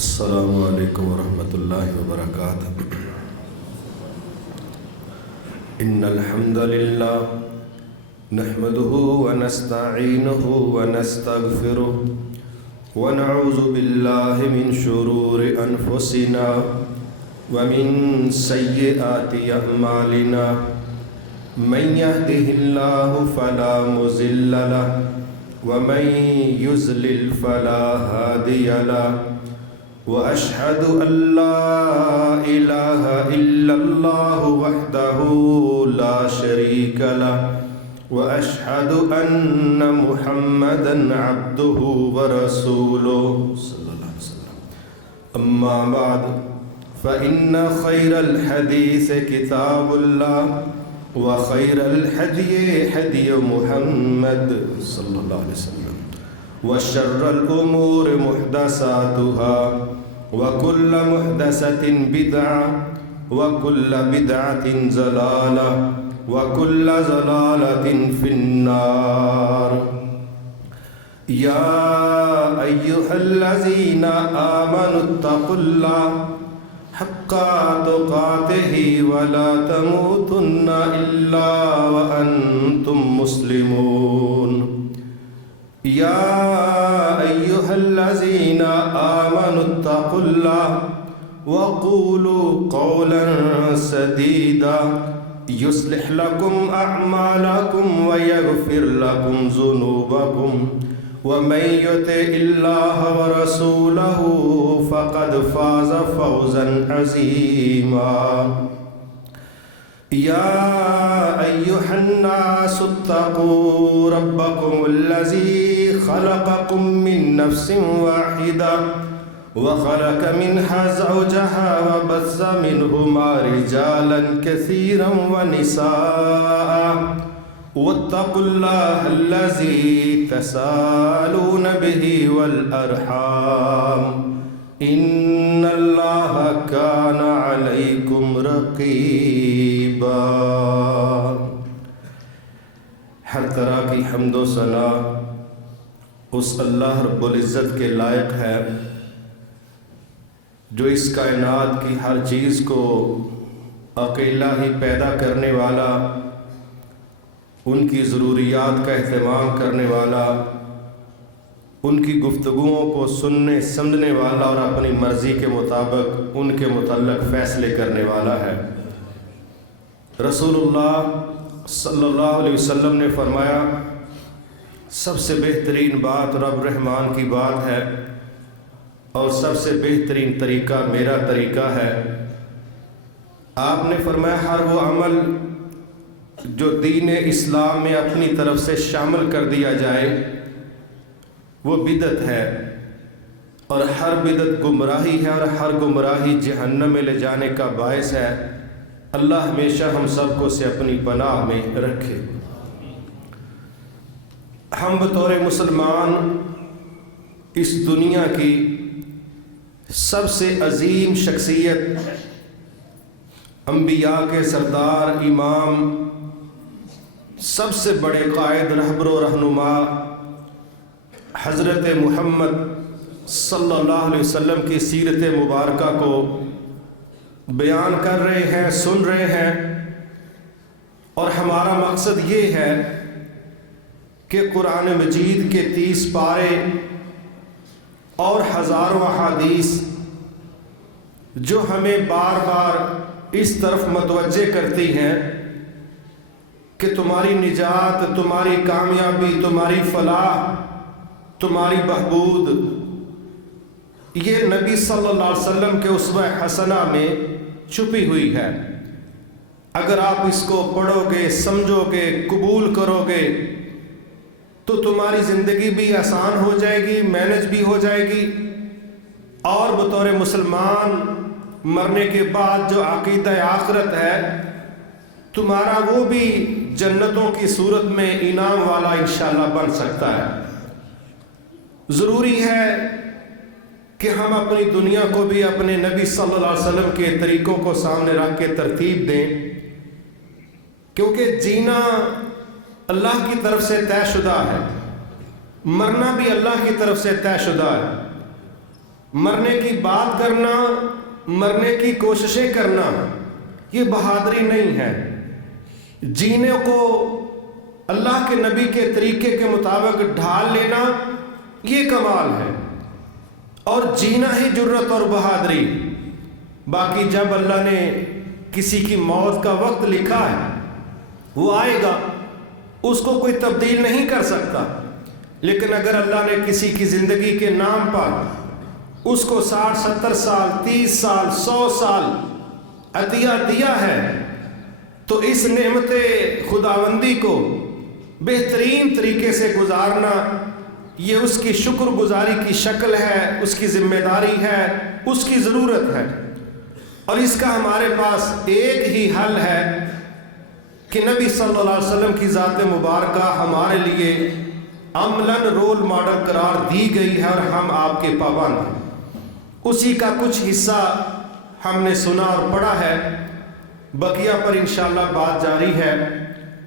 السلام علیکم ورحمۃ اللہ وبرکاتہ۔ ان الحمد للہ نحمده ونستعینه ونستغفره ونعوذ باللہ من شرور انفسنا ومن سیئات اعمالنا من يهده الله فلا مضل له ومن يضلل فلا هادي له وأشهد أن لا إله إلا الله وحده لا شريك له وأشهد أن محمدا عبده ورسوله صلى الله عليه وسلم أما بعد فإن خير الحديث كتاب الله وخير الهدي هدي محمد صلى الله عليه وسلم وشر الأمور محدثاتها وكل محدثة بدعة وكل بدعة ضلالة وكل ضلالة في النار يا أيها الذين آمنوا اتقوا الله حق تقاته ولا تموتن إلا وأنتم مسلمون يا أيها الذين آمنوا اتقوا الله وقولوا قولا سديدا يصلح لكم أعمالكم ويغفر لكم ذنوبكم ومن يطع الله ورسوله فقد فاز فوزا عظيما يا أيها الناس اتقوا ربكم الذي خلقكم من نفس واحدة وخلق منها زوجها وبث منهما رجالا كثيرا ونساء واتقوا الله الذي تساءلون به والأرحام إن الله كان عليكم رقيبا۔ ہر طرح کی حمد و ثنا اس اللہ رب العزت کے لائق ہے جو اس کائنات کی ہر چیز کو اکیلا ہی پیدا کرنے والا، ان کی ضروریات کا اہتمام کرنے والا، ان کی گفتگوؤں کو سننے سمجھنے والا اور اپنی مرضی کے مطابق ان کے متعلق فیصلے کرنے والا ہے۔ رسول اللہ صلی اللہ علیہ وسلم نے فرمایا، سب سے بہترین بات رب رحمان کی بات ہے اور سب سے بہترین طریقہ میرا طریقہ ہے۔ آپ نے فرمایا ہر وہ عمل جو دین اسلام میں اپنی طرف سے شامل کر دیا جائے وہ بدعت ہے، اور ہر بدعت گمراہی ہے، اور ہر گمراہی جہنم میں لے جانے کا باعث ہے۔ اللہ ہمیشہ ہم سب کو سے اپنی پناہ میں رکھے۔ ہم بطور مسلمان اس دنیا کی سب سے عظیم شخصیت، انبیاء کے سردار، امام، سب سے بڑے قائد، رہبر و رہنما حضرت محمد صلی اللہ علیہ وسلم کی سیرت مبارکہ کو بیان کر رہے ہیں، سن رہے ہیں، اور ہمارا مقصد یہ ہے کہ قرآن مجید کے 30 پارے اور ہزاروں احادیث جو ہمیں بار بار اس طرف متوجہ کرتی ہیں کہ تمہاری نجات، تمہاری کامیابی، تمہاری فلاح، تمہاری بہبود، یہ نبی صلی اللہ علیہ وسلم کے اسوہ حسنہ میں چھپی ہوئی ہے۔ اگر آپ اس کو پڑھو گے، سمجھو گے، قبول کرو گے تو تمہاری زندگی بھی آسان ہو جائے گی، مینج بھی ہو جائے گی، اور بطور مسلمان مرنے کے بعد جو عقیدہ آخرت ہے تمہارا وہ بھی جنتوں کی صورت میں انعام والا انشاءاللہ بن سکتا ہے۔ ضروری ہے کہ ہم اپنی دنیا کو بھی اپنے نبی صلی اللہ علیہ وسلم کے طریقوں کو سامنے رکھ کے ترتیب دیں، کیونکہ جینا اللہ کی طرف سے طے شدہ ہے، مرنا بھی اللہ کی طرف سے طے شدہ ہے۔ مرنے کی بات کرنا، مرنے کی کوششیں کرنا، یہ بہادری نہیں ہے۔ جینے کو اللہ کے نبی کے طریقے کے مطابق ڈھال لینا، یہ کمال ہے، اور جینا ہی جرت اور بہادری۔ باقی جب اللہ نے کسی کی موت کا وقت لکھا ہے، وہ آئے گا، اس کو کوئی تبدیل نہیں کر سکتا۔ لیکن اگر اللہ نے کسی کی زندگی کے نام پر اس کو 60 70 سال 30 سال 100 سال عطیہ دیا ہے، تو اس نعمت خداوندی کو بہترین طریقے سے گزارنا، یہ اس کی شکر گزاری کی شکل ہے، اس کی ذمہ داری ہے، اس کی ضرورت ہے۔ اور اس کا ہمارے پاس ایک ہی حل ہے کہ نبی صلی اللہ علیہ وسلم کی ذات مبارکہ ہمارے لیے عملاً رول ماڈل قرار دی گئی ہے، اور ہم آپ کے پابند ہیں۔ اسی کا کچھ حصہ ہم نے سنا اور پڑھا ہے، بقیہ پر انشاءاللہ بات جاری ہے۔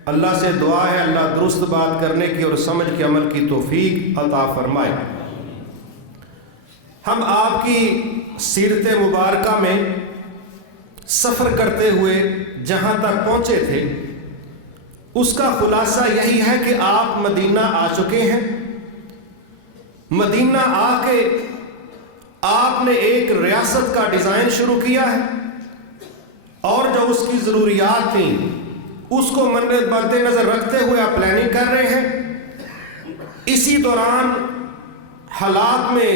اللہ سے دعا ہے اللہ درست بات کرنے کی اور سمجھ کے عمل کی توفیق عطا فرمائے۔ ہم آپ کی سیرت مبارکہ میں سفر کرتے ہوئے جہاں تک پہنچے تھے، اس کا خلاصہ یہی ہے کہ آپ مدینہ آ چکے ہیں۔ مدینہ آ کے آپ نے ایک ریاست کا ڈیزائن شروع کیا ہے، اور جو اس کی ضروریات تھیں اس کو مد نظر رکھتے ہوئے آپ پلاننگ کر رہے ہیں۔ اسی دوران حالات میں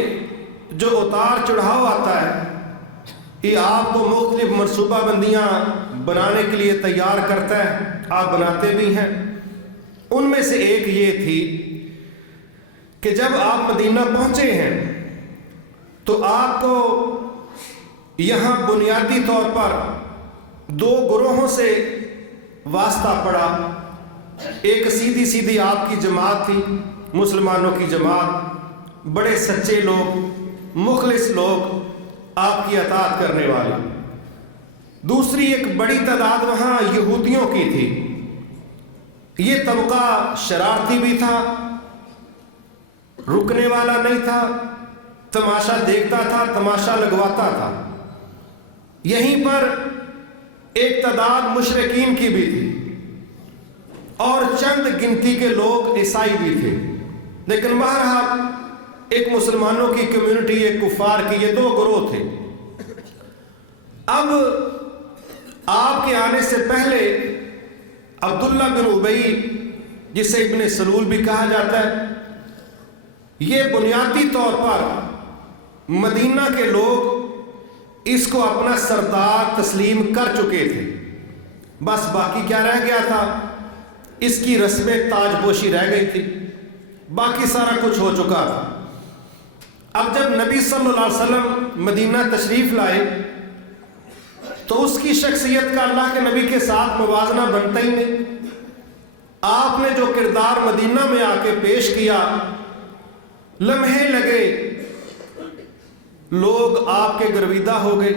جو اتار چڑھاؤ آتا ہے، یہ آپ کو مختلف منصوبہ بندیاں بنانے کے لیے تیار کرتا ہے، آپ بناتے بھی ہیں۔ ان میں سے ایک یہ تھی کہ جب آپ مدینہ پہنچے ہیں تو آپ کو یہاں بنیادی طور پر 2 گروہوں سے واسطہ پڑا۔ ایک سیدھی سیدھی آپ کی جماعت تھی، مسلمانوں کی جماعت، بڑے سچے لوگ، مخلص لوگ، آپ کی اطاعت کرنے والے۔ دوسری ایک بڑی تعداد وہاں یہودیوں کی تھی۔ یہ طبقہ شرارتی بھی تھا، رکنے والا نہیں تھا، تماشا دیکھتا تھا، تماشا لگواتا تھا۔ یہیں پر ایک تعداد مشرکین کی بھی تھی، اور چند گنتی کے لوگ عیسائی بھی تھے۔ لیکن بہرحال ایک مسلمانوں کی کمیونٹی، ایک کفار کی، یہ 2 گروہ تھے۔ اب آپ کے آنے سے پہلے عبداللہ بن ابی، جسے ابن سلول بھی کہا جاتا ہے، یہ بنیادی طور پر مدینہ کے لوگ اس کو اپنا سردار تسلیم کر چکے تھے۔ بس باقی کیا رہ گیا تھا؟ اس کی رسم تاج پوشی رہ گئی تھی، باقی سارا کچھ ہو چکا تھا۔ اب جب نبی صلی اللہ علیہ وسلم مدینہ تشریف لائے تو اس کی شخصیت کا اللہ کے نبی کے ساتھ موازنہ بنتا ہی نہیں۔ آپ نے جو کردار مدینہ میں آ کے پیش کیا، لمحے لگے لوگ آپ کے گرویدہ ہو گئے،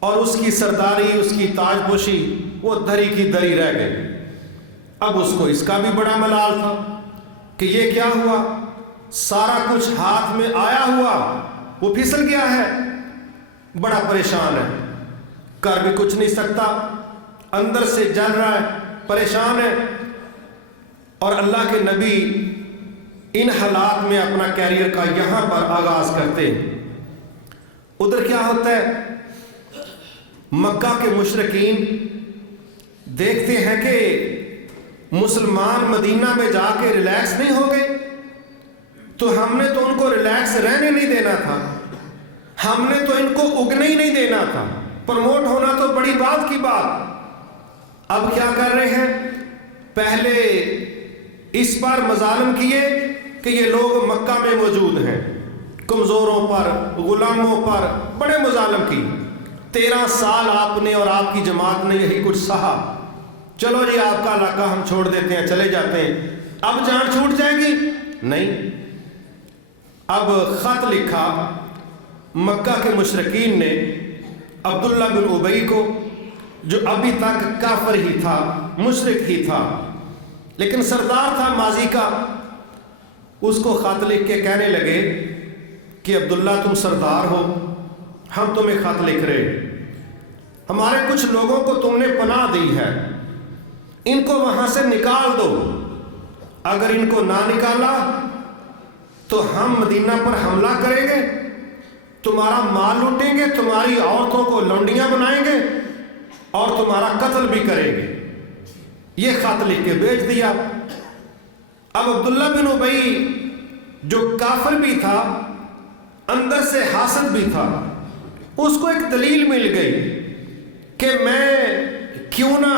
اور اس کی سرداری، اس کی تاج پوشی، وہ دھری کی دھری رہ گئی۔ اب اس کو اس کا بھی بڑا ملال تھا کہ یہ کیا ہوا، سارا کچھ ہاتھ میں آیا ہوا وہ پھسل گیا ہے، بڑا پریشان ہے، کر بھی کچھ نہیں سکتا، اندر سے جل رہا ہے، پریشان ہے۔ اور اللہ کے نبی ان حالات میں اپنا کیریئر کا یہاں پر آغاز کرتے ہیں۔ ادھر کیا ہوتا ہے، مکہ کے مشرکین دیکھتے ہیں کہ مسلمان مدینہ میں جا کے ریلیکس نہیں ہو گئے، تو ہم نے تو ان کو ریلیکس رہنے نہیں دینا تھا، ہم نے تو ان کو اگنے ہی نہیں دینا تھا، پروموٹ ہونا تو بڑی بات کی بات۔ اب کیا کر رہے ہیں، پہلے اس پر مظالم کیے کہ یہ لوگ مکہ میں موجود ہیں، کمزوروں پر، غلاموں پر بڑے مظالم کی۔ 13 سال آپ نے اور آپ کی جماعت نے یہی کچھ سہا، چلو جی آپ کا علاقہ ہم چھوڑ دیتے ہیں، چلے جاتے ہیں، اب جان چھوٹ جائے گی؟ نہیں۔ اب خط لکھا مکہ کے مشرکین نے عبداللہ بن ابی کو، جو ابھی تک کافر ہی تھا، مشرک ہی تھا، لیکن سردار تھا ماضی کا۔ اس کو خط لکھ کے کہنے لگے کہ عبداللہ تم سردار ہو، ہم تمہیں خط لکھ رہے، ہمارے کچھ لوگوں کو تم نے پناہ دی ہے، ان کو وہاں سے نکال دو، اگر ان کو نہ نکالا تو ہم مدینہ پر حملہ کریں گے، تمہارا مال لوٹیں گے، تمہاری عورتوں کو لونڈیاں بنائیں گے اور تمہارا قتل بھی کریں گے۔ یہ خط لکھ کے بھیج دیا۔ اب عبداللہ بن ابی جو کافر بھی تھا، اندر سے حاسد بھی تھا، اس کو ایک دلیل مل گئی کہ میں کیوں نہ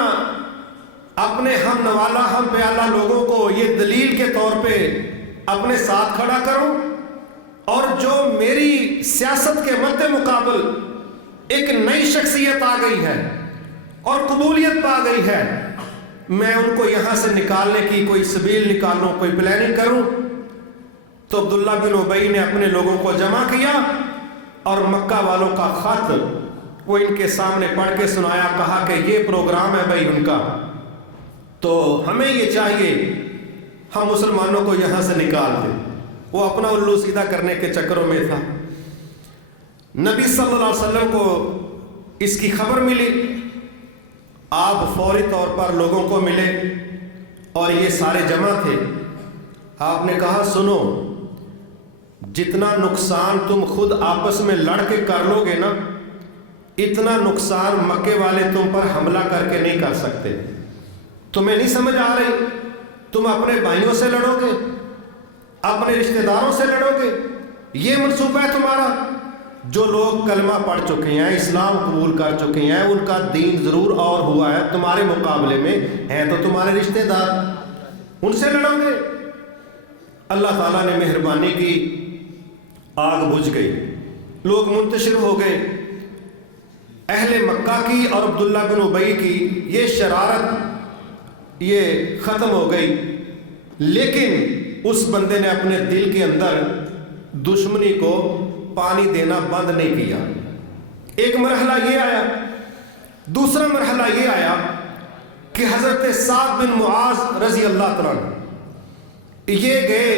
اپنے ہم نوالا ہم پیالہ لوگوں کو یہ دلیل کے طور پہ اپنے ساتھ کھڑا کروں، اور جو میری سیاست کے مد مقابل ایک نئی شخصیت آ گئی ہے اور قبولیت پا گئی ہے، میں ان کو یہاں سے نکالنے کی کوئی سبیل نکالوں، کوئی پلاننگ کروں۔ تو عبداللہ بن ابی نے اپنے لوگوں کو جمع کیا اور مکہ والوں کا خط وہ ان کے سامنے پڑھ کے سنایا، کہا کہ یہ پروگرام ہے بھائی ان کا، تو ہمیں یہ چاہیے ہم مسلمانوں کو یہاں سے نکال دیں۔ وہ اپنا الو سیدھا کرنے کے چکروں میں تھا۔ نبی صلی اللہ علیہ وسلم کو اس کی خبر ملی، آپ فوری طور پر لوگوں کو ملے اور یہ سارے جمع تھے۔ آپ نے کہا سنو، جتنا نقصان تم خود آپس میں لڑ کے کر لو گے نا، اتنا نقصان مکے والے تم پر حملہ کر کے نہیں کر سکتے۔ تمہیں نہیں سمجھ آ رہی؟ تم اپنے بھائیوں سے لڑو گے، اپنے رشتہ داروں سے لڑو گے، یہ منصوبہ ہے تمہارا؟ جو لوگ کلمہ پڑھ چکے ہیں، اسلام قبول کر چکے ہیں، ان کا دین ضرور اور ہوا ہے تمہارے مقابلے میں، ہیں تو تمہارے رشتہ دار، ان سے لڑو گے؟ اللہ تعالیٰ نے مہربانی کی، آگ بجھ گئی، لوگ منتشر ہو گئے۔ اہل مکہ کی اور عبداللہ بن ابی کی یہ شرارت یہ ختم ہو گئی، لیکن اس بندے نے اپنے دل کے اندر دشمنی کو پانی دینا بند نہیں کیا۔ ایک مرحلہ یہ آیا۔ دوسرا مرحلہ یہ آیا کہ حضرت سعد بن معاذ رضی اللہ تعالیٰ یہ گئے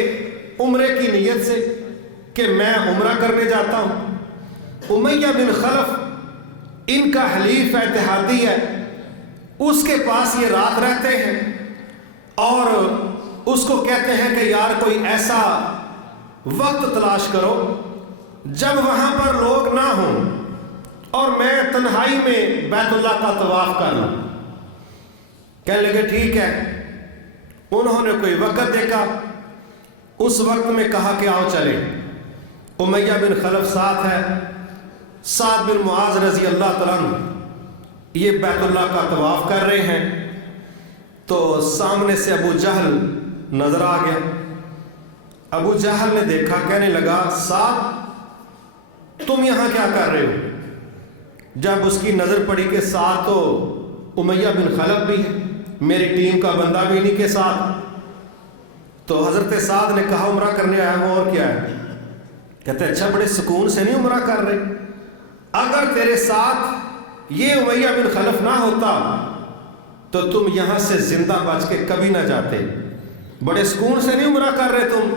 عمرے کی نیت سے کہ میں عمرہ کرنے جاتا ہوں۔ امیہ بن خلف ان کا حلیف اتحادی ہے، اس کے پاس یہ رات رہتے ہیں اور اس کو کہتے ہیں کہ یار کوئی ایسا وقت تلاش کرو جب وہاں پر لوگ نہ ہوں اور میں تنہائی میں بیت اللہ کا طواف کر لوں۔ کہنے لگے ٹھیک ہے۔ انہوں نے کوئی وقت دیکھا، اس وقت میں کہا کہ آؤ چلیں۔ امیہ بن خلف ساتھ ہے، سعد بن معاذ رضی اللہ تعالیٰ عنہ یہ بیت اللہ کا طواف کر رہے ہیں، تو سامنے سے ابو جہل نظر آ گیا۔ ابو جہل نے دیکھا، کہنے لگا سعد تم یہاں کیا کر رہے ہو؟ جب اس کی نظر پڑی کہ ساتھ تو امیہ بن خلف بھی ہے، میری ٹیم کا بندہ بھی نہیں کے ساتھ، تو حضرت سعد نے کہا عمرہ کرنے آیا ہوں، اور کیا ہے؟ کہتے اچھا بڑے سکون سے نہیں عمرہ کر رہے؟ اگر تیرے ساتھ یہ امیہ بن خلف نہ ہوتا تو تم یہاں سے زندہ بچ کے کبھی نہ جاتے، بڑے سکون سے نہیں عمرہ کر رہے تم؟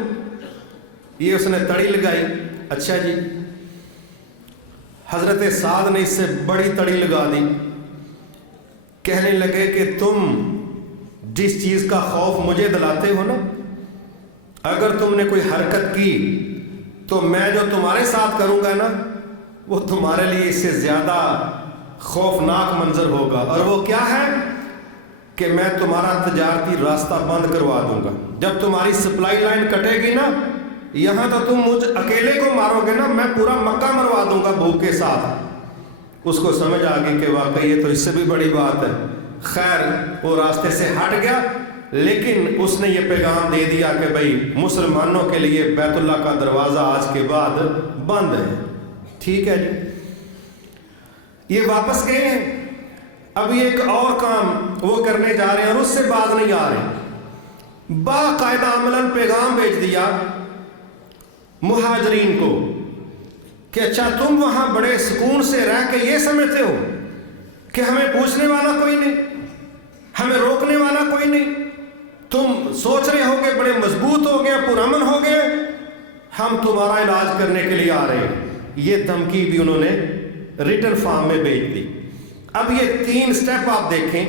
یہ اس نے تڑی لگائی۔ اچھا جی، حضرت سعد نے اس سے بڑی تڑی لگا دی، کہنے لگے کہ تم جس چیز کا خوف مجھے دلاتے ہو نا، اگر تم نے کوئی حرکت کی تو میں جو تمہارے ساتھ کروں گا نا وہ تمہارے لیے اس سے زیادہ خوفناک منظر ہوگا، اور وہ کیا ہے کہ میں تمہارا تجارتی راستہ بند کروا دوں گا۔ جب تمہاری سپلائی لائن کٹے گی نا، یہاں تو تم مجھ اکیلے کو مارو گے نا، میں پورا مکہ مروا دوں گا بھوک کے ساتھ۔ اس کو سمجھ آ گئی کہ واقعی یہ تو اس سے بھی بڑی بات ہے۔ خیر وہ راستے سے ہٹ گیا، لیکن اس نے یہ پیغام دے دیا کہ بھائی مسلمانوں کے لیے بیت اللہ کا دروازہ آج کے بعد بند ہے۔ ٹھیک ہے جی، یہ واپس گئے ہیں، ابھی ایک اور کام وہ کرنے جا رہے ہیں اور اس سے باز نہیں آ رہے۔ باقاعدہ عملاً پیغام بھیج دیا مہاجرین کو کہ اچھا تم وہاں بڑے سکون سے رہ کے یہ سمجھتے ہو کہ ہمیں پوچھنے والا کوئی نہیں، ہمیں روکنے والا کوئی نہیں، تم سوچ رہے ہو کہ بڑے مضبوط ہو گئے، پرامن ہو گئے، ہم تمہارا علاج کرنے کے لیے آ رہے ہیں. یہ دھمکی بھی انہوں نے ریٹن فارم میں بھیج دی. اب یہ 3 سٹیپ آپ دیکھیں.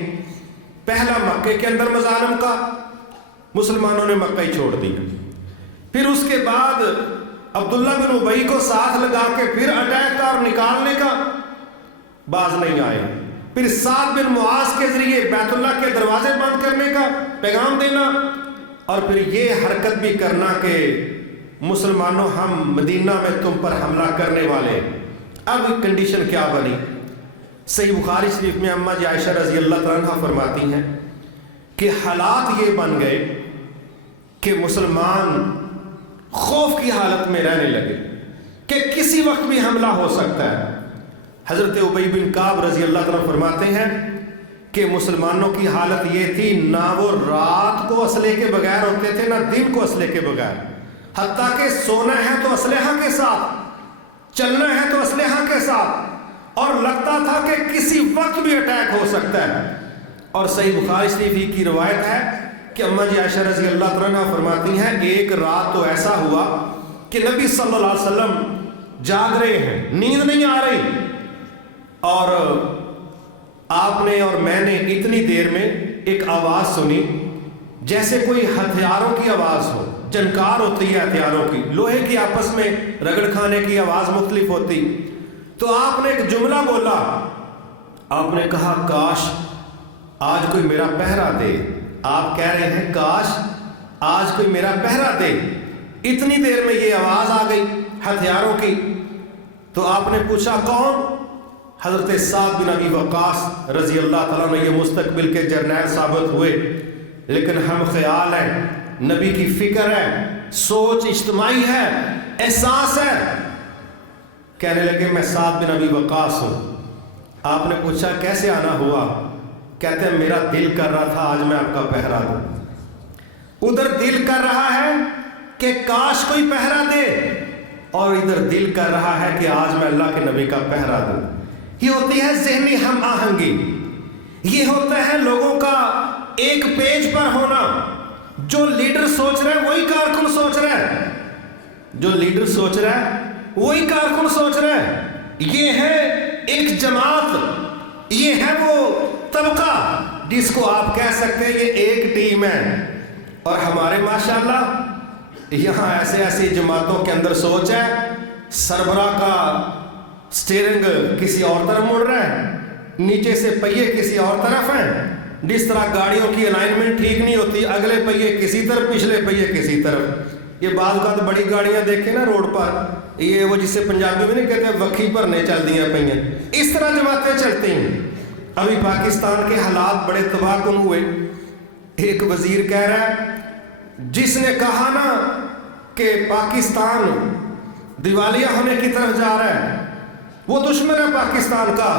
پہلا مکے کے اندر مظالم کا، مسلمانوں نے مکہ ہی چھوڑ دیا. پھر اس کے بعد عبداللہ بن ابی کو ساتھ لگا کے پھر اٹیک کا اور نکالنے کا، باز نہیں آئے. پھر سعد بن معاذ کے ذریعے بیت اللہ کے دروازے بند کرنے کا پیغام دینا، اور پھر یہ حرکت بھی کرنا کہ مسلمانوں ہم مدینہ میں تم پر حملہ کرنے والے. اب کنڈیشن کیا بنی؟ صحیح بخاری شریف میں اماں جی عائشہ رضی اللہ تعالیٰ عنہ فرماتی ہیں کہ حالات یہ بن گئے کہ مسلمان خوف کی حالت میں رہنے لگے کہ کسی وقت بھی حملہ ہو سکتا ہے. حضرت ابی بن کعب رضی اللہ تعالیٰ فرماتے ہیں کہ مسلمانوں کی حالت یہ تھی، نہ وہ رات کو اسلحے کے بغیر ہوتے تھے، نہ دن کو اسلحے کے بغیر. حتیٰ کہ سونا ہے تو اسلحہ کے ساتھ، چلنا ہے تو اسلحہ کے ساتھ، اور لگتا تھا کہ کسی وقت بھی اٹیک ہو سکتا ہے. اور صحیح بخاری شریف ہی کی روایت ہے کہ اماں جی عائشہ رضی اللہ تعالیٰ عنہ فرماتی ہیں ایک رات تو ایسا ہوا کہ نبی صلی اللہ علیہ وسلم جاگ رہے ہیں، نیند نہیں آ رہی، اور آپ نے اور میں نے اتنی دیر میں ایک آواز سنی جیسے کوئی ہتھیاروں کی آواز ہو. جنکار ہوتی ہے ہتھیاروں کی، لوہے کی آپس میں رگڑ کھانے کی آواز مختلف ہوتی. تو آپ نے ایک جملہ بولا، آپ نے کہا کاش آج کوئی میرا پہرا دے. آپ کہہ رہے ہیں کاش آج کوئی میرا پہرا دے. اتنی دیر میں یہ آواز آ گئی ہتھیاروں کی. تو آپ نے پوچھا کون؟ حضرت سعد بن ابی وقاص رضی اللہ تعالیٰ نے. یہ مستقبل کے جرنیل ثابت ہوئے، لیکن ہم خیال ہے، نبی کی فکر ہے، سوچ اجتماعی ہے، احساس ہے. کہنے لگے میں سعد بن ابی وقاص ہوں. آپ نے پوچھا کیسے آنا ہوا؟ کہتے ہیں میرا دل کر رہا تھا آج میں آپ کا پہرا دوں. ادھر دل کر رہا ہے کہ کاش کوئی پہرا دے، اور ادھر دل کر رہا ہے کہ آج میں اللہ کے نبی کا پہرا دوں. یہ ہوتی ہے ذہنی ہم آہنگی. یہ ہوتا ہے لوگوں کا ایک پیج پر ہونا. جو لیڈر سوچ رہا ہے وہی کارکن سوچ رہا ہے، جو لیڈر سوچ رہا ہے وہی کارکن سوچ رہا ہے. یہ ہے ایک جماعت، یہ ہے وہ طبقہ جس کو آپ کہہ سکتے ہیں یہ ایک ٹیم ہے. اور ہمارے ماشاءاللہ یہاں ایسے ایسی جماعتوں کے اندر سوچ ہے، سربراہ کا سٹیئرنگ کسی اور طرف مڑ رہا ہے، نیچے سے پہیے کسی اور طرف ہیں. جس طرح گاڑیوں کی الائنمنٹ ٹھیک نہیں ہوتی، اگلے پہیے کسی طرف، پچھلے پہیے کسی طرف. یہ بعض اوقات بڑی گاڑیاں دیکھیں نا روڈ پر، یہ وہ جسے پنجابی میں نہیں کہتے وکھی بھرنے چل دیا پہیے، اس طرح جماعتیں چلتی ہیں. ابھی پاکستان کے حالات بڑے تباہ کن ہوئے. ایک وزیر کہہ رہا ہے جس نے کہا نا کہ پاکستان دیوالیہ ہونے کی طرف جا رہا ہے وہ دشمن ہے پاکستان کا.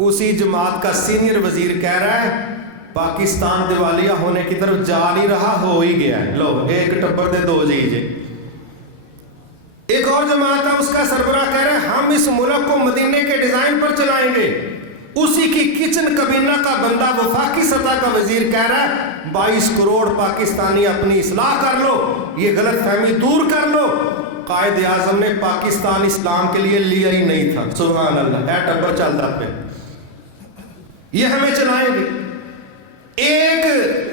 اسی جماعت کا سینئر وزیر کہہ رہا ہے پاکستان دیوالیہ ہونے کی طرف جا نہیں رہا، ہو ہی گیا ہے. لو ایک ٹبر دے دو جیجے. ایک اور جماعت ہے، اس کا سربراہ کہہ رہا ہے ہم اس ملک کو مدینے کے ڈیزائن پر چلائیں گے. اسی کی کچن کابینہ کا بندہ وفاقی سطح کا وزیر کہہ رہا ہے 22 کروڑ پاکستانی اپنی اصلاح کر لو، یہ غلط فہمی دور کر لو. قائد اعظم نے پاکستان اسلام کے لیے لیا ہی نہیں تھا. سبحان اللہ، اے ٹبر چلتا پہ یہ ہمیں چلائیں گے. ایک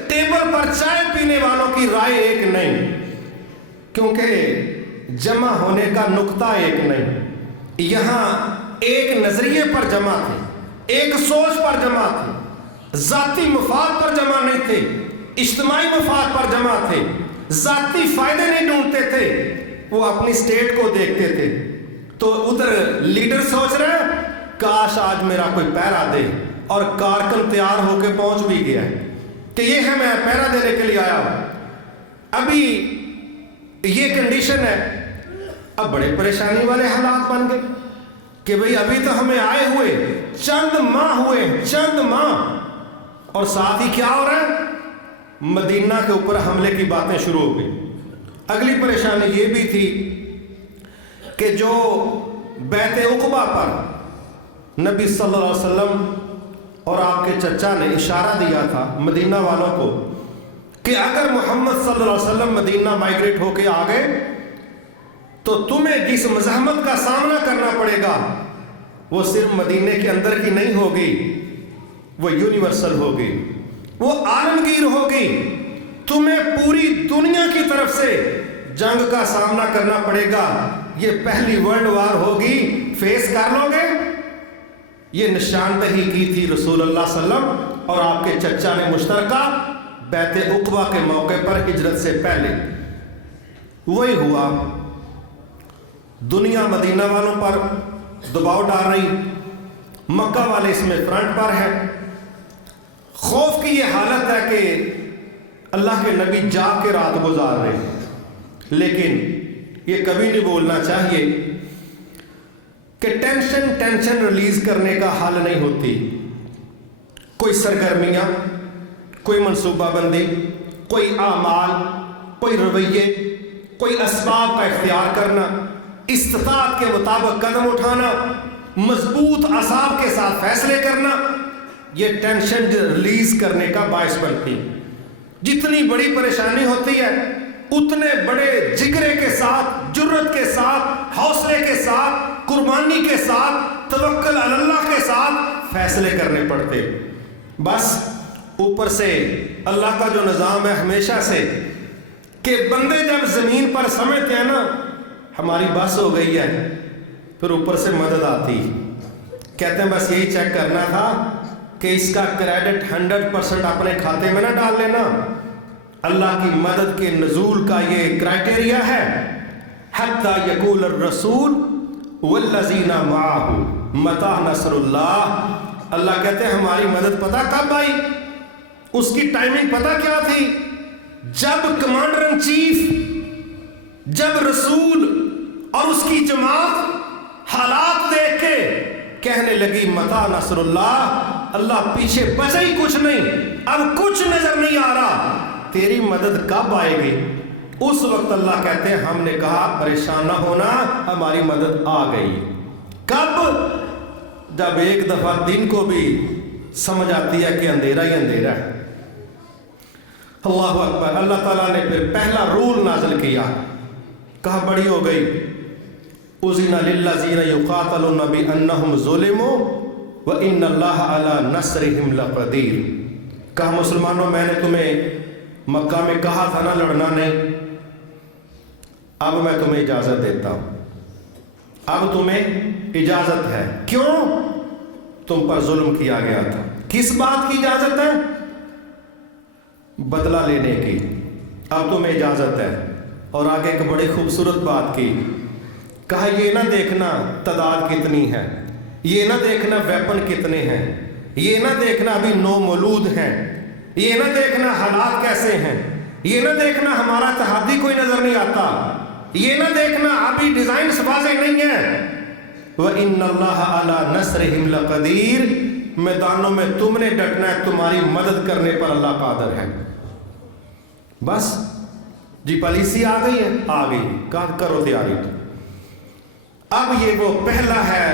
ٹیبل پر چائے پینے والوں کی رائے ایک نہیں، کیونکہ جمع ہونے کا نقطہ ایک نہیں. یہاں ایک نظریے پر جمع تھے، ایک سوچ پر جمع تھے، ذاتی مفاد پر جمع نہیں تھے، اجتماعی مفاد پر جمع تھے. ذاتی فائدے نہیں ڈھونڈتے تھے، وہ اپنی سٹیٹ کو دیکھتے تھے. تو ادھر لیڈر سوچ رہے ہیں کاش آج میرا کوئی پہرا دے، اور کارکن تیار ہو کے پہنچ بھی گیا ہے کہ یہ ہے میں پہرا دینے کے لیے آیا ہوں. ابھی یہ کنڈیشن ہے. اب بڑے پریشانی والے حالات بن گئے کہ بھئی ابھی تو ہمیں آئے ہوئے چند ماہ ہوئے، چند ماہ، اور ساتھ ہی کیا ہو رہا ہے، مدینہ کے اوپر حملے کی باتیں شروع ہو گئی. اگلی پریشانی یہ بھی تھی کہ جو بیعت عقبہ پر نبی صلی اللہ علیہ وسلم اور آپ کے چچا نے اشارہ دیا تھا مدینہ والوں کو کہ اگر محمد صلی اللہ علیہ وسلم مدینہ مائیگریٹ ہو کے آ گئے تو تمہیں جس مزاحمت کا سامنا کرنا پڑے گا وہ صرف مدینے کے اندر کی نہیں ہوگی، وہ یونیورسل ہوگی، وہ عالمگیر ہوگی۔ تمہیں پوری دنیا کی طرف سے جنگ کا سامنا کرنا پڑے گا۔ یہ پہلی ورلڈ وار ہوگی، فیس کر لو گے؟ یہ نشاندہی کی تھی رسول اللہ صلی اللہ علیہ وسلم اور آپ کے چچا نے مشترکہ بیعت عقبہ کے موقع پر ہجرت سے پہلے۔ وہی ہوا، دنیا مدینہ والوں پر دباؤ ڈال رہی، مکہ والے اس میں فرنٹ پر ہے۔ خوف کی یہ حالت ہے کہ اللہ کے نبی جاگ کے رات گزار رہے ہیں، لیکن یہ کبھی نہیں بولنا چاہیے کہ ٹینشن ریلیز کرنے کا حل نہیں ہوتی۔ کوئی سرگرمیاں، کوئی منصوبہ بندی، کوئی اعمال، کوئی رویے، کوئی اسباب کا اختیار کرنا، استطاعت کے مطابق قدم اٹھانا، مضبوط اعصاب کے ساتھ فیصلے کرنا، یہ ٹینشن ریلیز کرنے کا باعث بنتی۔ جتنی بڑی پریشانی ہوتی ہے اتنے بڑے جگرے کے ساتھ، جرت کے ساتھ، حوصلے کے ساتھ، قربانی کے ساتھ، توکل علی اللہ کے ساتھ فیصلے کرنے پڑتے۔ بس اوپر سے اللہ کا جو نظام ہے ہمیشہ سے کہ بندے جب زمین پر سمجھتے ہیں نا ہماری بس ہو گئی ہے، پھر اوپر سے مدد آتی، کہتے ہیں بس یہی چیک کرنا تھا کہ اس کا کریڈٹ 100% اپنے کھاتے میں نہ ڈال لینا۔ اللہ کی مدد کے نزول کا یہ کرائٹیریا ہے، حتی یقول الرسول والذین معہ متی نصر اللہ۔ اللہ کہتے ہیں ہماری مدد پتہ کب آئی، اس کی ٹائمنگ پتہ کیا تھی؟ جب کمانڈر ان چیف، جب رسول اور اس کی جماعت حالات دیکھ کے کہنے لگی متی نصر اللہ، اللہ پیچھے بچا ہی کچھ نہیں، اب کچھ نظر نہیں آ رہا، تیری مدد کب آئے گی؟ اس وقت اللہ کہتے ہیں ہم نے کہا پریشان نہ ہونا، ہماری مدد آ گئی۔ کب؟ جب ایک دفعہ دن کو بھی سمجھ آتی ہے کہ اندھیرا ہی اندھیرا ہے۔ اللہ اکبر۔ اللہ تعالیٰ نے پھر پہلا رول نازل کیا، کہا بڑی ہو گئی، اذن للذین یقاتلون بانہم ظلموا وان اللہ علی نصرہم لقدیر۔ کہا مسلمانوں میں نے تمہیں مکہ میں کہا تھا نا لڑنا نہیں، اب میں تمہیں اجازت دیتا ہوں، اب تمہیں اجازت ہے۔ کیوں؟ تم پر ظلم کیا گیا تھا۔ کس بات کی اجازت ہے؟ بدلہ لینے کی، اب تمہیں اجازت ہے۔ اور آگے ایک بڑی خوبصورت بات کی، کہا یہ نہ دیکھنا تعداد کتنی ہے، یہ نہ دیکھنا ویپن کتنے ہیں، یہ نہ دیکھنا ابھی 9 مولود ہیں، یہ نہ دیکھنا حالات کیسے ہیں، یہ نہ دیکھنا ہمارا تحادی کوئی نظر نہیں آتا، یہ نہ دیکھنا ابھی ڈیزائن واضح نہیں ہے۔ وَإِنَّ اللَّهَ عَلَى نَصْرِهِمْ لَقَدِيرٌ، میدانوں میں تم نے ڈٹنا ہے، تمہاری مدد کرنے پر اللہ قادر ہے۔ بس جی پالیسی آ گئی ہے، آ گئی، کرو تیاری۔ اب یہ وہ پہلا ہے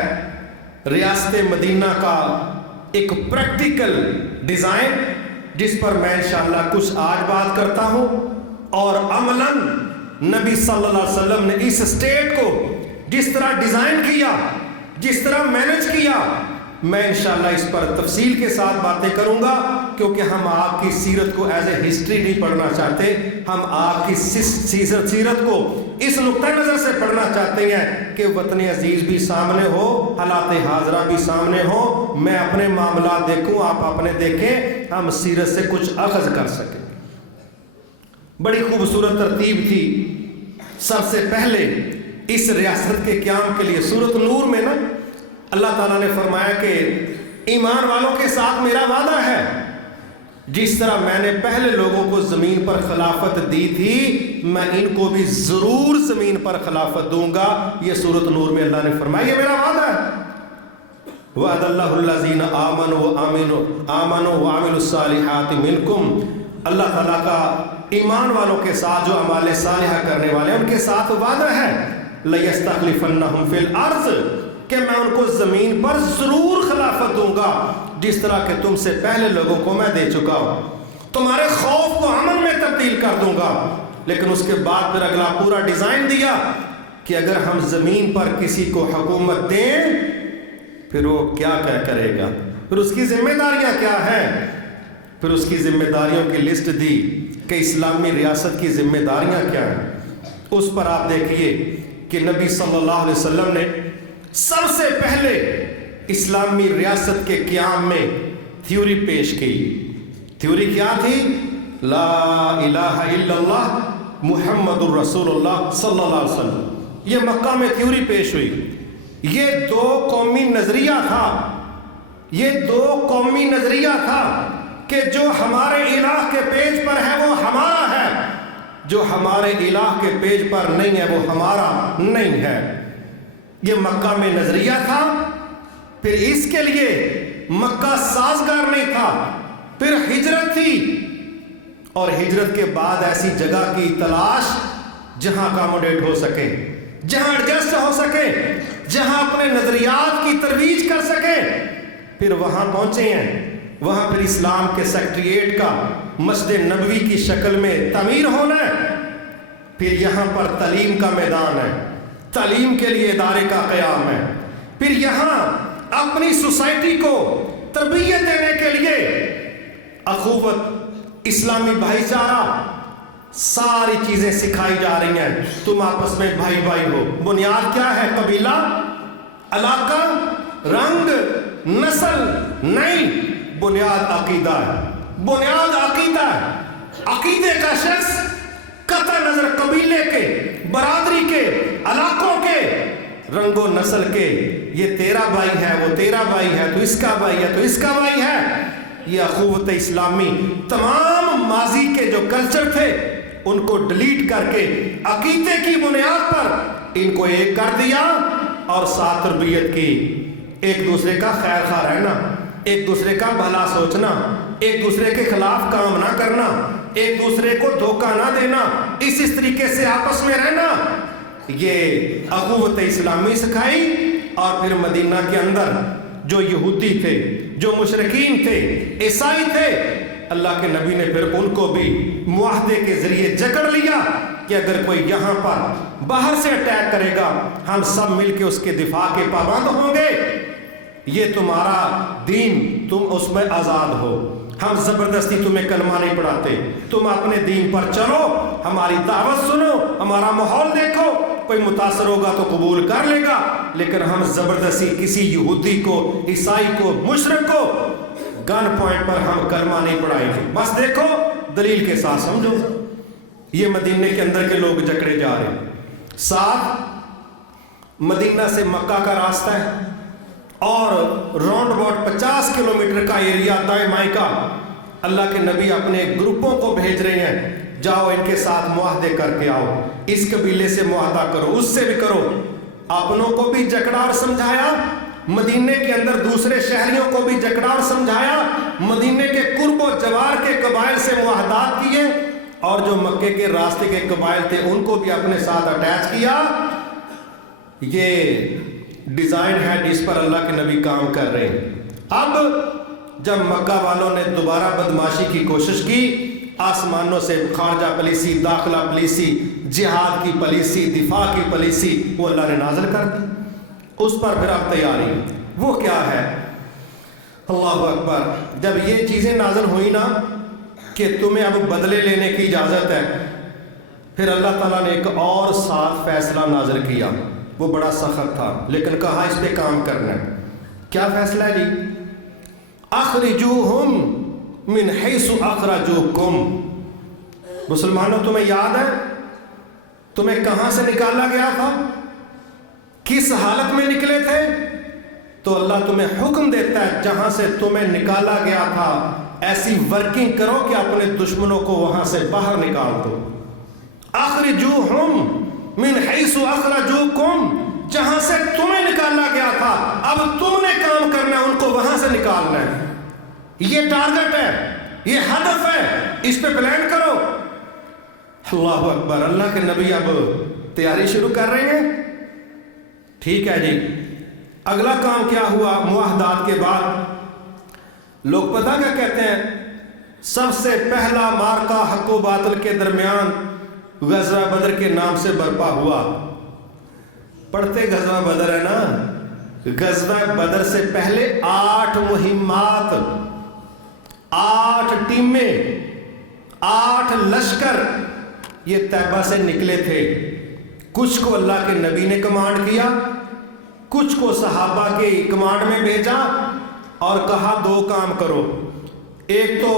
ریاست مدینہ کا ایک پریکٹیکل ڈیزائن جس پر میں انشاءاللہ کچھ آج بات کرتا ہوں، اور عملاً نبی صلی اللہ علیہ وسلم نے اس اسٹیٹ کو جس طرح ڈیزائن کیا، جس طرح مینج کیا، میں انشاءاللہ اس پر تفصیل کے ساتھ باتیں کروں گا، کیونکہ ہم آپ کی سیرت کو ایز اے ہسٹری نہیں پڑھنا چاہتے، ہم آپ کی سیرت کو اس نقطہ نظر سے پڑھنا چاہتے ہیں کہ وطن عزیز بھی سامنے ہو، حالات حاضرہ بھی سامنے ہو، میں اپنے معاملات دیکھوں، آپ اپنے دیکھیں، ہم سیرت سے کچھ اخذ کر سکیں۔ بڑی خوبصورت ترتیب تھی۔ سب سے پہلے اس ریاست کے قیام کے لیے سورۃ نور میں نا اللہ تعالیٰ نے فرمایا کہ ایمان والوں کے ساتھ میرا وعدہ ہے، جس طرح میں نے پہلے لوگوں کو زمین پر خلافت دی تھی، میں ان کو بھی ضرور زمین پر خلافت دوں گا۔ یہ سورۃ نور میں اللہ نے فرمایا یہ میرا وعدہ ہے۔ وعد اللہ الذین آمنوا وعملوا الصالحات منکم، اللہ تعالیٰ کا ایمان والوں کے ساتھ جو اعمال صالحہ کرنے والے ہیں ان کے ساتھ وعدہ ہے، لَيَسْتَخْلِفَنَّهُمْ فِي الْأَرْضِ، کہ میں ان کو زمین پر ضرور خلافت دوں گا، جس طرح کہ تم سے پہلے لوگوں کو میں دے چکا ہوں، تمہارے خوف کو امن میں تبدیل کر دوں گا۔ لیکن اس کے بعد پھر اگلا پورا ڈیزائن دیا کہ اگر ہم زمین پر کسی کو حکومت دیں پھر وہ کیا کرے گا، پھر اس کی ذمہ داریاں کیا ہیں. پھر اس کی ذمہ داریوں کی لسٹ دی کہ اسلامی ریاست کی ذمہ داریاں کیا ہیں. اس پر آپ دیکھیے کہ نبی صلی اللہ علیہ وسلم نے سب سے پہلے اسلامی ریاست کے قیام میں تھیوری پیش کی. تھیوری کیا تھی؟ لا الہ الا اللہ محمد الرسول اللہ صلی اللہ علیہ وسلم. یہ مکہ میں تھیوری پیش ہوئی. یہ دو قومی نظریہ تھا، یہ دو قومی نظریہ تھا کہ جو ہمارے الہ کے پیج پر ہے وہ ہمارا ہے، جو ہمارے الہ کے پیج پر نہیں ہے وہ ہمارا نہیں ہے. یہ مکہ میں نظریہ تھا. پھر اس کے لیے مکہ سازگار نہیں تھا. پھر ہجرت تھی، اور ہجرت کے بعد ایسی جگہ کی تلاش جہاں اکاموڈیٹ ہو سکے، جہاں ایڈجسٹ ہو سکے، جہاں اپنے نظریات کی ترویج کر سکے. پھر وہاں پہنچے ہیں. وہاں پھر اسلام کے سیکریٹریٹ کا مسجد نبوی کی شکل میں تعمیر ہونا ہے. پھر یہاں پر تعلیم کا میدان ہے، تعلیم کے لیے ادارے کا قیام ہے. پھر یہاں اپنی سوسائٹی کو تربیت دینے کے لیے اخوت، اسلامی بھائی چارہ، ساری چیزیں سکھائی جا رہی ہیں. تم آپس میں بھائی بھائی ہو. بنیاد کیا ہے؟ قبیلہ، علاقہ، رنگ، نسل نہیں. بنیاد عقیدہ ہے. بنیاد عقیدہ ہے. عقیدے کا شخص قطع نظر قبیلے کے، برادری کے، علاقوں کے، رنگ و نسل کے، یہ تیرا بھائی ہے، وہ تیرا بھائی ہے، تو اس کا بھائی ہے، تو اس کا بھائی ہے. یہ اخوت اسلامی تمام ماضی کے جو کلچر تھے ان کو ڈیلیٹ کر کے عقیدے کی بنیاد پر ان کو ایک کر دیا اور ساتھ تربیت کی. ایک دوسرے کا خیر خواہ رہنا، ایک دوسرے کا بھلا سوچنا، ایک دوسرے کے خلاف کام نہ کرنا، ایک دوسرے کو دھوکہ نہ دینا، اس طریقے سے آپس میں رہنا. یہ اخوت اسلامی سکھائی. اور پھر مدینہ کے اندر جو یہودی تھے، جو مشرکین تھے، عیسائی تھے، اللہ کے نبی نے پھر ان کو بھی معاہدے کے ذریعے جکڑ لیا کہ اگر کوئی یہاں پر باہر سے اٹیک کرے گا ہم سب مل کے اس کے دفاع کے پابند ہوں گے. یہ تمہارا دین، تم اس میں آزاد ہو، ہم زبردستی تمہیں کلمہ نہیں پڑھاتے، تم اپنے دین پر چلو، ہماری دعوت سنو، ہمارا ماحول دیکھو، کوئی متاثر ہوگا تو قبول کر لے گا، لیکن ہم زبردستی کسی یہودی کو، عیسائی کو، مشرک کو گن پوائنٹ پر ہم کلمہ نہیں پڑھائیں گے. بس دیکھو، دلیل کے ساتھ سمجھو. یہ مدینے کے اندر کے لوگ جکڑے جا رہے ہیں. ساتھ مدینہ سے مکہ کا راستہ ہے اور راؤنڈ اباؤٹ 50 کلومیٹر کا ایریا دائیں بائیں کا. اللہ کے نبی اپنے گروپوں کو بھیج رہے ہیں، جاؤ ان کے ساتھ معاہدے کر کے آؤ، اس قبیلے سے معاہدہ کرو، اس سے بھی کرو. اپنوں کو بھی جکڑا اور سمجھایا، مدینے کے اندر دوسرے شہریوں کو بھی جکڑا اور سمجھایا، مدینے کے قرب و جوار کے قبائل سے معاہدات کیے، اور جو مکے کے راستے کے قبائل تھے ان کو بھی اپنے ساتھ اٹیچ کیا. یہ ڈیزائن ہے جس پر اللہ کے نبی کام کر رہے ہیں. اب جب مکہ والوں نے دوبارہ بدماشی کی کوشش کی، آسمانوں سے خارجہ پالیسی، داخلہ پالیسی، جہاد کی پالیسی، دفاع کی پالیسی وہ اللہ نے نازل کر دی. اس پر پھر اب تیاری وہ کیا ہے؟ اللہ اکبر. جب یہ چیزیں نازل ہوئی نا کہ تمہیں اب بدلے لینے کی اجازت ہے، پھر اللہ تعالیٰ نے ایک اور ساتھ فیصلہ نازل کیا. وہ بڑا سخت تھا لیکن کہا اس پہ کام کرنا ہے. کیا فیصلہ ہے جی؟ اخرجوہم من حیث اخرجوکم. مسلمانوں تمہیں یاد ہے تمہیں کہاں سے نکالا گیا تھا، کس حالت میں نکلے تھے؟ تو اللہ تمہیں حکم دیتا ہے جہاں سے تمہیں نکالا گیا تھا ایسی ورکنگ کرو کہ اپنے دشمنوں کو وہاں سے باہر نکال دو. اخرجوہم من حیث اخرجوکم، جہاں سے تمہیں نکالا گیا تھا اب تم نے کام کرنا ہے ان کو وہاں سے نکالنا ہے. یہ ٹارگٹ ہے، یہ ہدف ہے، اس پہ پلان کرو. اللہ اکبر. اللہ کے نبی اب تیاری شروع کر رہے ہیں. ٹھیک ہے جی. اگلا کام کیا ہوا؟ معاہدات کے بعد لوگ پتہ کیا کہتے ہیں؟ سب سے پہلا مارکا حق و باطل کے درمیان غزوہ بدر کے نام سے برپا ہوا. پڑھتے غزوہ بدر ہے نا، غزوہ بدر سے پہلے 8 مہمات، 8 ٹیمیں، 8 لشکر یہ طیبہ سے نکلے تھے۔ کچھ کو اللہ کے نبی نے کمانڈ کیا، کچھ کو صحابہ کے کمانڈ میں بھیجا اور کہا 2 کام کرو، ایک تو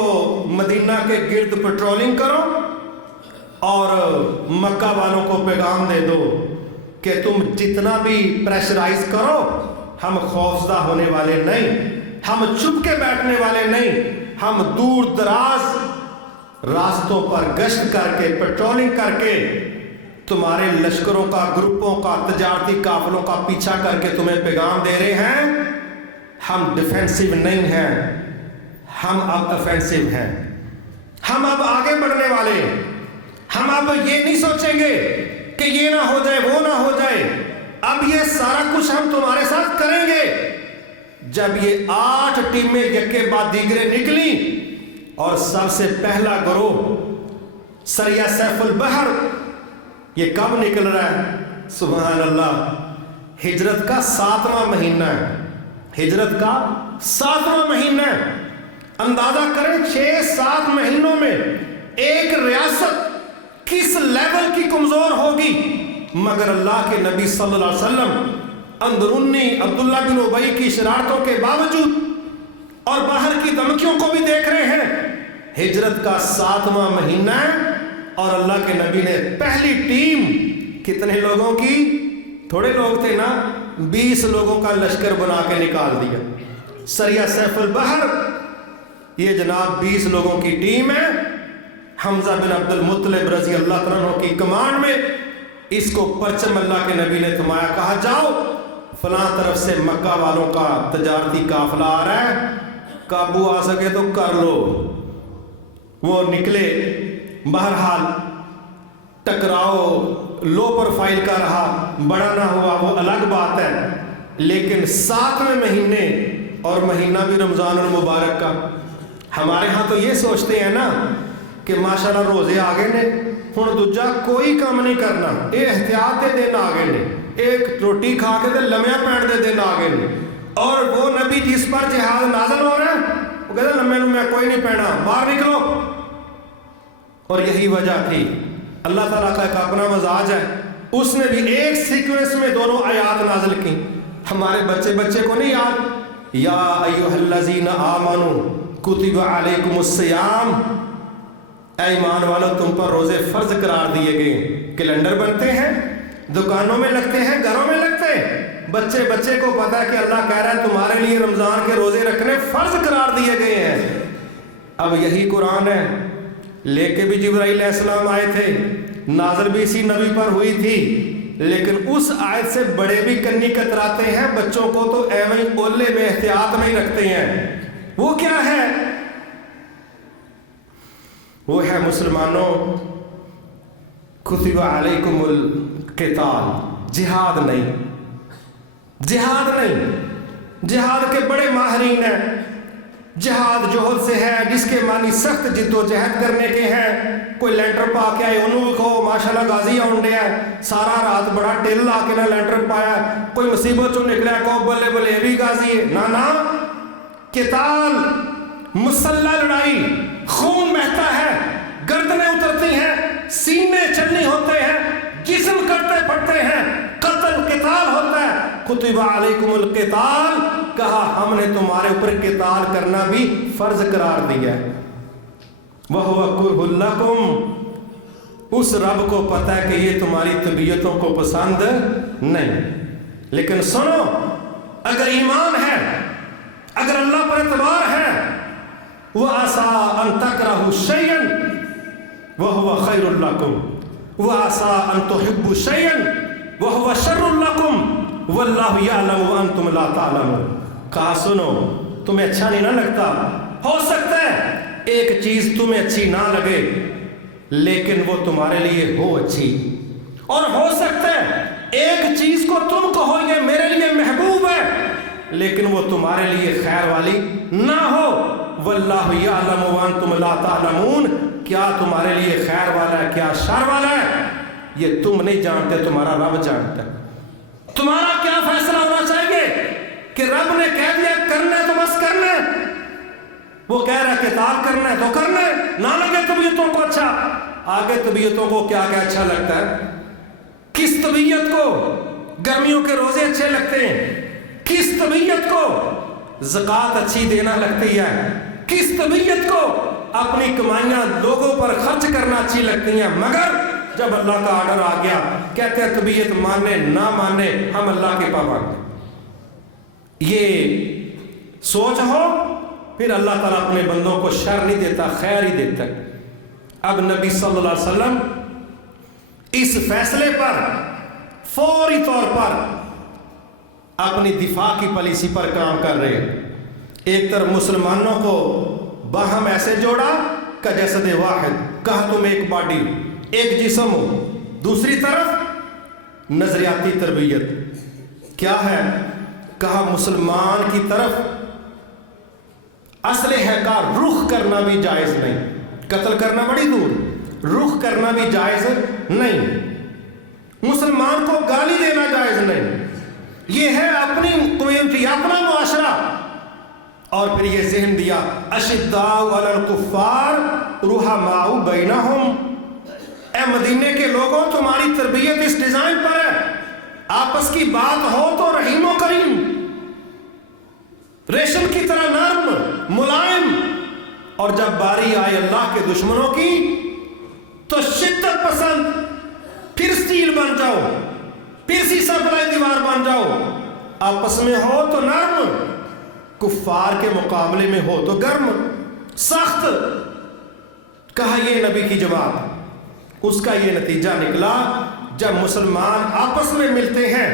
مدینہ کے گرد پیٹرولنگ کرو اور مکہ والوں کو پیغام دے دو کہ تم جتنا بھی پریشرائز کرو ہم خوفزدہ ہونے والے نہیں، ہم چھپ کے بیٹھنے والے نہیں، ہم دور دراز راستوں پر گشت کر کے پیٹرولنگ کر کے تمہارے لشکروں کا، گروپوں کا، تجارتی قافلوں کا پیچھا کر کے تمہیں پیغام دے رہے ہیں۔ ہم ڈیفینسو نہیں ہیں، ہم اب افینسو ہیں، ہم اب آگے بڑھنے والے ہیں، ہم اب یہ نہیں سوچیں گے کہ یہ نہ ہو جائے وہ نہ ہو جائے، اب یہ سارا کچھ ہم تمہارے ساتھ کریں گے۔ جب یہ 8 ٹیمیں یکے بعد دیگرے نکلی اور سب سے پہلا گروہ سریہ سیف البحر، یہ کب نکل رہا ہے؟ سبحان اللہ، ہجرت کا 7واں مہینہ ہے، ہجرت کا 7واں مہینہ ہے۔ اندازہ کریں 6-7 مہینوں میں ایک ریاست کس لیول کی کمزور ہوگی، مگر اللہ کے نبی صلی اللہ علیہ وسلم اندرونی عبداللہ بن ابی کی شرارتوں کے باوجود اور باہر کی دھمکیوں کو بھی دیکھ رہے ہیں۔ ہجرت کا 7واں مہینہ ہے اور اللہ کے نبی نے پہلی ٹیم کتنے لوگوں کی؟ تھوڑے لوگ تھے نا، 20 لوگوں کا لشکر بنا کے نکال دیا۔ سریہ سیف البحر یہ جناب 20 لوگوں کی ٹیم ہے، حمزہ بن عبد المطلب رضی اللہ تعالیٰ عنہ کی کمانڈ میں۔ اس کو پرچم اللہ کے نبی نے تھمایا، کہا جاؤ فلاں طرف سے مکہ والوں کا تجارتی قافلہ آ رہا ہے، قابو آ سکے تو کر لو۔ وہ نکلے، بہرحال ٹکراؤ لو پروفائل کا رہا، بڑا نہ ہوا وہ الگ بات ہے، لیکن 7ویں مہینے اور مہینہ بھی رمضان المبارک کا، ہمارے ہاں تو یہ سوچتے ہیں نا کہ ماشاءاللہ روزے آگے نے ہن دوجا کوئی کام نہیں کرنا، اے احتیاط دے دن آگے نے، ایک روٹی کھا کے تے لمیاں پین دے دن آگے نے، اور وہ نبی جس پر جہاد نازل ہو رہا ہے وہ کہتا لمے میں کوئی نہیں پہنا، باہر نکلو۔ اور یہی وجہ تھی، اللہ تعالیٰ کا ایک اپنا مزاج ہے، اس نے بھی ایک سیکوینس میں دونوں آیات نازل کی۔ ہمارے بچے کو نہیں یاد، یا ایھا الذین آمنوا کتب علیکم الصیام، اے ایمان والو تم پر روزے فرض قرار دیے گئے۔ کیلنڈر بنتے ہیں، دکانوں میں لگتے ہیں، گھروں میں لگتے ہیں، بچے کو پتا ہے کہ اللہ کہہ رہا ہے تمہارے لیے رمضان کے روزے رکھنے فرض قرار دیے گئے ہیں۔ اب یہی قرآن ہے، لے کے بھی جبرائیل علیہ السلام آئے تھے، نازل بھی اسی نبی پر ہوئی تھی، لیکن اس آیت سے بڑے بھی کنی کتراتے ہیں، بچوں کو تو ایویں اولے میں احتیاط نہیں رکھتے ہیں۔ وہ کیا ہے؟ وہ ہے مسلمانوں کتب علیکم القتال، جہاد نہیں، جہاد نہیں، جہاد کے بڑے ماہرین ہیں۔ جہاد جوہد سے ہے، جس کے معنی سخت جد و جہد کرنے کے ہیں۔ کوئی لینٹر پا کے آئے انہوں کو ماشاءاللہ غازی آنڈے ہے، سارا رات بڑا ٹیل آ کے نہ لینٹر پایا، کوئی مصیبت چوں نکلا کو بلے بلے بھی غازی ہے، نا قتال، مسلح لڑائی، خون بہتا ہے، گردنیں اترتی ہیں، سینے چلنی ہوتے ہیں، جسم کٹتے پھٹتے ہیں، قتل قتال ہوتا ہے۔ کتب علیکم القتال، کہا ہم نے تمہارے اوپر قتال کرنا بھی فرض قرار دیا ہے۔ وَهُوَ كُرْهٌ لَكُمْ، اس رب کو پتہ ہے کہ یہ تمہاری طبیعتوں کو پسند نہیں، لیکن سنو، اگر ایمان ہے، اگر اللہ پر اعتبار ہے، وَعَسَىٰ أَن تَكْرَهُ شَيْئًا وَهُوَ خَيْرٌ لَكُمْ وَعَسَىٰ أَن تُحِبُّوا شَيْئًا وَهُوَ شَرٌّ لَكُمْ وَاللَّهُ يَعْلَمُ وَأَنْتُمْ لَا تَعْلَمُونَ۔ کہا سنو، تمہیں اچھا نہیں نہ لگتا، ہو سکتا ہے ایک چیز تمہیں اچھی نہ لگے لیکن وہ تمہارے لیے ہو اچھی، اور ہو سکتا ہے ایک چیز کو تم کہو یہ میرے لیے محبوب ہے لیکن وہ تمہارے لیے خیر والی نہ ہو۔ واللہ یعلم وانتم لا تعلمون، کیا تمہارے لیے خیر والا ہے کیا شر والا ہے یہ تم نہیں جانتے، تمہارا رب جانتا ہے۔ تمہارا کیا فیصلہ ہونا چاہیے کہ رب نے کہہ دیا کرنا ہے تو بس کرنا ہے، وہ کہہ رہا ہے قتال کرنا ہے تو کرنا ہے، نہ لگے طبیعتوں کو اچھا۔ آگے طبیعتوں کو کیا کیا اچھا لگتا ہے؟ کس طبیعت کو گرمیوں کے روزے اچھے لگتے ہیں؟ کس طبیعت کو زکوٰۃ اچھی دینا لگتی ہے؟ کس طبیعت کو اپنی کمائیاں لوگوں پر خرچ کرنا اچھی لگتی ہیں؟ مگر جب اللہ کا آرڈر آ گیا کہتے ہیں طبیعت مانے نہ مانے ہم اللہ کے پابند ہیں۔ یہ سوچ ہو پھر اللہ تعالیٰ اپنے بندوں کو شر نہیں دیتا، خیر ہی دیتا ہے۔ اب نبی صلی اللہ علیہ وسلم اس فیصلے پر فوری طور پر اپنی دفاع کی پالیسی پر کام کر رہے ہیں۔ ایک طرف مسلمانوں کو باہم ایسے جوڑا کہ جسد واحد، کہا تم ایک باڈی ایک جسم ہو۔ دوسری طرف نظریاتی تربیت کیا ہے؟ کہا مسلمان کی طرف اسلحے کا رخ کرنا بھی جائز نہیں، قتل کرنا بڑی دور، رخ کرنا بھی جائز نہیں، مسلمان کو گالی دینا جائز نہیں۔ یہ ہے اپنی کمیونٹی، اپنا معاشرہ۔ اور پھر یہ ذہن دیا اشداء علی الکفار رحماء بینہم، اے مدینے کے لوگوں تمہاری تربیت اس ڈیزائن پر ہے، آپس کی بات ہو تو رحیم و کریم، ریشم کی طرح نرم ملائم، اور جب باری آئے اللہ کے دشمنوں کی تو شدت پسند، پھر سٹیل بن جاؤ، پھر سیسا پلائی دیوار بن جاؤ، آپس میں ہو تو نرم، کفار کے مقابلے میں ہو تو گرم سخت۔ کہا یہ نبی کی جواب، اس کا یہ نتیجہ نکلا جب مسلمان آپس میں ملتے ہیں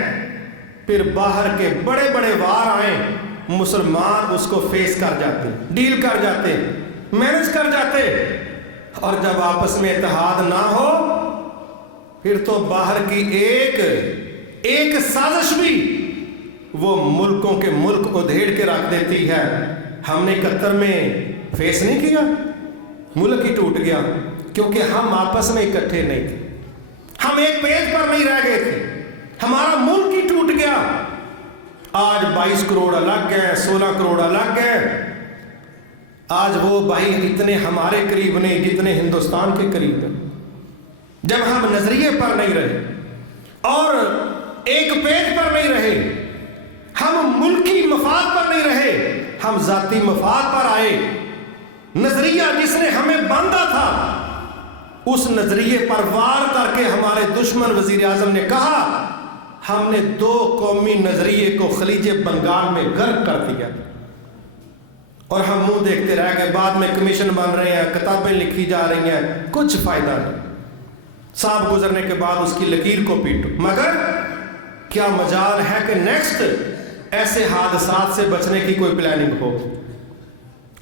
پھر باہر کے بڑے بڑے وار آئیں مسلمان اس کو فیس کر جاتے، ڈیل کر جاتے، مینج کر جاتے۔ اور جب آپس میں اتحاد نہ ہو پھر تو باہر کی ایک سازش بھی وہ ملکوں کے ملک ادھیڑ کے رکھ دیتی ہے۔ ہم نے 71 میں فیس نہیں کیا، ملک ہی ٹوٹ گیا کیونکہ ہم آپس میں اکٹھے نہیں تھے، ہم ایک پیج پر نہیں رہ گئے تھے، ہمارا ملک ہی ٹوٹ گیا۔ آج 22 کروڑ الگ گئے، 16 کروڑ الگ گئے۔ آج وہ بھائی اتنے ہمارے قریب نہیں جتنے ہندوستان کے قریب ہیں۔ جب ہم نظریے پر نہیں رہے اور ایک پیج پر نہیں رہے، ہم ملکی مفاد پر نہیں رہے، ہم ذاتی مفاد پر آئے۔ نظریہ جس نے ہمیں باندھا تھا اس نظریے پر وار کر کے ہمارے دشمن وزیر اعظم نے کہا ہم نے 2 قومی نظریے کو خلیج بنگال میں غرق کر دیا، اور ہم منہ دیکھتے رہ گئے۔ بعد میں کمیشن بن رہے ہیں، کتابیں لکھی جا رہی ہیں، کچھ فائدہ نہیں۔ صاحب گزرنے کے بعد اس کی لکیر کو پیٹو، مگر کیا مجال ہے کہ نیکسٹ ایسے حادثات سے بچنے کی کوئی پلاننگ ہو،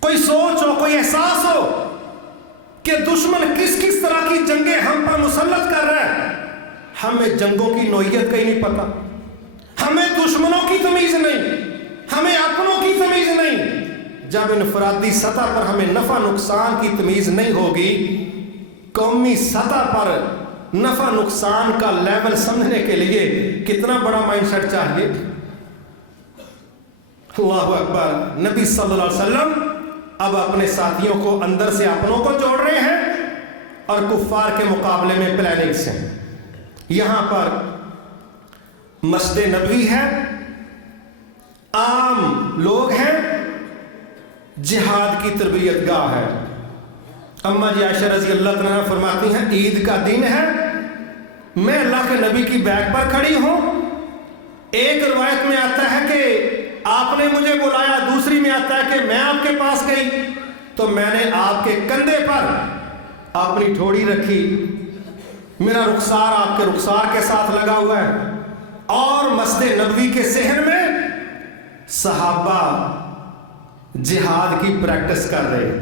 کوئی سوچ ہو، کوئی احساس ہو کہ دشمن کس کس طرح کی جنگیں ہم پر مسلط کر رہا ہے۔ ہمیں جنگوں کی نوعیت کا ہی نہیں پتہ، ہمیں دشمنوں کی تمیز نہیں، ہمیں اپنوں کی تمیز نہیں۔ جب انفرادی سطح پر ہمیں نفع نقصان کی تمیز نہیں ہوگی، قومی سطح پر نفع نقصان کا لیول سمجھنے کے لیے کتنا بڑا مائنڈ سیٹ چاہیے۔ اللہ اکبر۔ نبی صلی اللہ علیہ وسلم اب اپنے ساتھیوں کو اندر سے اپنوں کو جوڑ رہے ہیں اور کفار کے مقابلے میں پلاننگز ہیں۔ یہاں پر مسجد نبوی ہے، عام لوگ ہیں، جہاد کی تربیت گاہ ہے۔ اما جی عائشہ رضی اللہ عنہا فرماتی ہیں عید کا دن ہے، میں اللہ کے نبی کی بیک پر کھڑی ہوں۔ ایک روایت میں آتا ہے کہ آپ نے مجھے بلایا، دوسری میں آتا ہے کہ میں آپ کے پاس گئی تو میں نے آپ کے کندھے پر اپنی ٹھوڑی رکھی، میرا رخسار آپ کے رخسار کے ساتھ لگا ہوا ہے، اور مسجد نبوی کے صحن میں صحابہ جہاد کی پریکٹس کر رہے ہیں،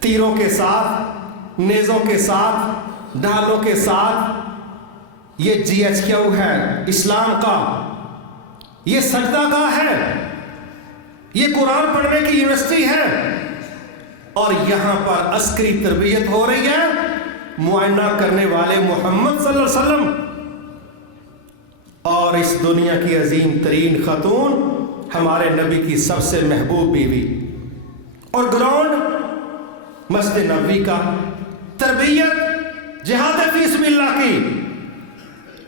تیروں کے ساتھ، نیزوں کے ساتھ، ڈھالوں کے ساتھ۔ یہ GHQ ہے اسلام کا، یہ سجدہ گاہ ہے، یہ قرآن پڑھنے کی یونیورسٹی ہے، اور یہاں پر عسکری تربیت ہو رہی ہے۔ معائنہ کرنے والے محمد صلی اللہ علیہ وسلم اور اس دنیا کی عظیم ترین خاتون ہمارے نبی کی سب سے محبوب بیوی، اور گراؤنڈ مسجد نبوی کا، تربیت جہاد فی سبیل اللہ کی،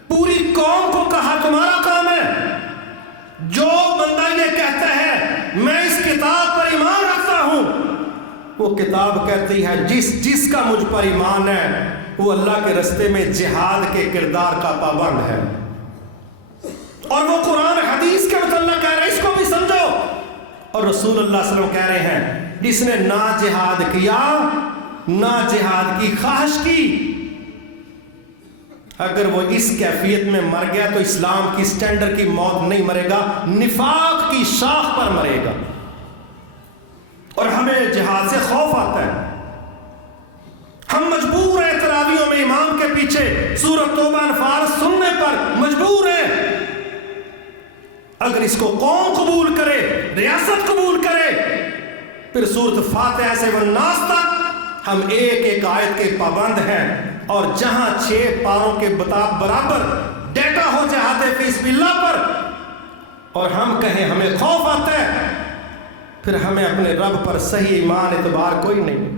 پوری قوم کو کہا تمہارا کام ہے، جو بندہ یہ کہتا ہے میں اس کتاب پر ایمان رکھتا ہوں، وہ کتاب کہتی ہے جس کا مجھ پر ایمان ہے وہ اللہ کے رستے میں جہاد کے کردار کا پابند ہے، اور وہ قرآن حدیث کے متعلق کہہ رہے ہیں اس کو بھی سمجھو، اور رسول اللہ صلی اللہ علیہ وسلم کہہ رہے ہیں جس نے نہ جہاد کیا نہ جہاد کی خواہش کی، اگر وہ اس کیفیت میں مر گیا تو اسلام کی سٹینڈر کی موت نہیں مرے گا، نفاق کی شاخ پر مرے گا۔ اور ہمیں جہاد سے خوف آتا ہے، ہم مجبور ہیں تراویحوں میں امام کے پیچھے سورۃ توبہ انفال سننے پر مجبور ہیں۔ اگر اس کو قوم قبول کرے، ریاست قبول کرے، پھر سورۃ فاتحہ سے والناس تک ہم ایک ایک آیت کے پابند ہیں، اور جہاں 6 پاروں کے برابر ڈیٹا ہو جہاد فی سبیل اللہ پر اور ہم کہیں ہمیں خوف آتا ہے، پھر ہمیں اپنے رب پر صحیح ایمان اعتبار کوئی نہیں۔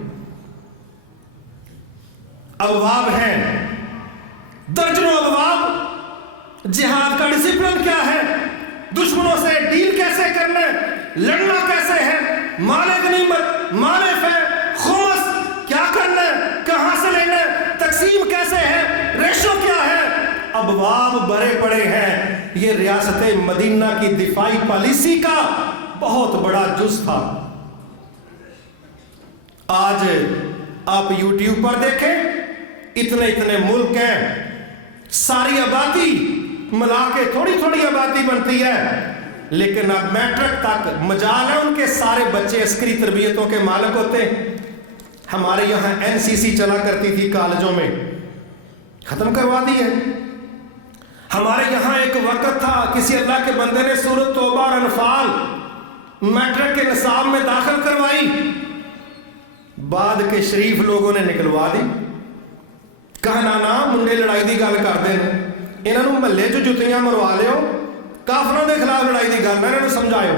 ابواب ہیں درجنوں ابواب، جہاد کا ڈسپلن کیا ہے، دشمنوں سے ڈیل کیسے کرنا ہے، لڑنا کیسے ہے، مال غنیمت، مال فے، خمس کیا کرنا ہے، کہاں سے لینا ہے، تقسیم کیسے ہے، ریشو کیا ہے، ابواب بھرے پڑے ہیں۔ یہ ریاست مدینہ کی دفاعی پالیسی کا بہت بڑا جز تھا۔ آج آپ یوٹیوب پر دیکھیں، اتنے ملک ہیں، ساری آبادی ملا کے تھوڑی آبادی بنتی ہے، لیکن اب میٹرک تک مجال ہے ان کے سارے بچے عسکری تربیتوں کے مالک ہوتے ہیں۔ ہمارے یہاں NCC چلا کرتی تھی کالجوں میں، ختم کروا دی ہے۔ ہمارے یہاں ایک وقت تھا کسی اللہ کے بندے نے سورۃ توبہ اور انفال میٹرک کے نصاب میں داخل کروائی، بعد کے شریف لوگوں نے نکلوا دی، کہا نا منڈے لڑائی دی گل کر دیں، انہوں نے محلے جو جتیاں مروا لیو، کافروں کے خلاف لڑائی دی گل انہوں نے سمجھائے۔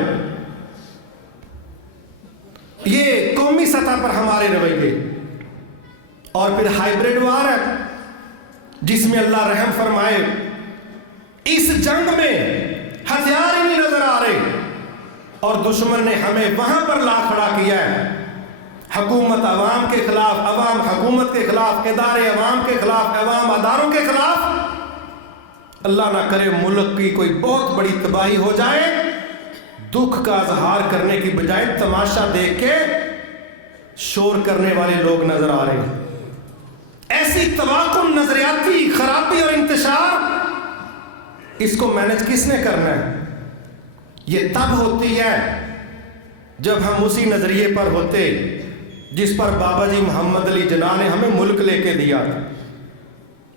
یہ قومی سطح پر ہمارے رویے، اور پھر ہائیبریڈ وار ہے جس میں اللہ رحم فرمائے اس جنگ میں ہتھیار ہی نہیں نظر آ رہے، اور دشمن نے ہمیں وہاں پر لا کھڑا کیا ہے، حکومت عوام کے خلاف، عوام حکومت کے خلاف، ادارے عوام کے خلاف، عوام اداروں کے خلاف۔ اللہ نہ کرے ملک کی کوئی بہت بڑی تباہی ہو جائے، دکھ کا اظہار کرنے کی بجائے تماشا دیکھ کے شور کرنے والے لوگ نظر آ رہے ہیں۔ ایسی تباکن، نظریاتی خرابی اور انتشار، اس کو مینج کس نے کرنا ہے؟ یہ تب ہوتی ہے جب ہم اسی نظریے پر ہوتے جس پر بابا جی محمد علی جناح نے ہمیں ملک لے کے دیا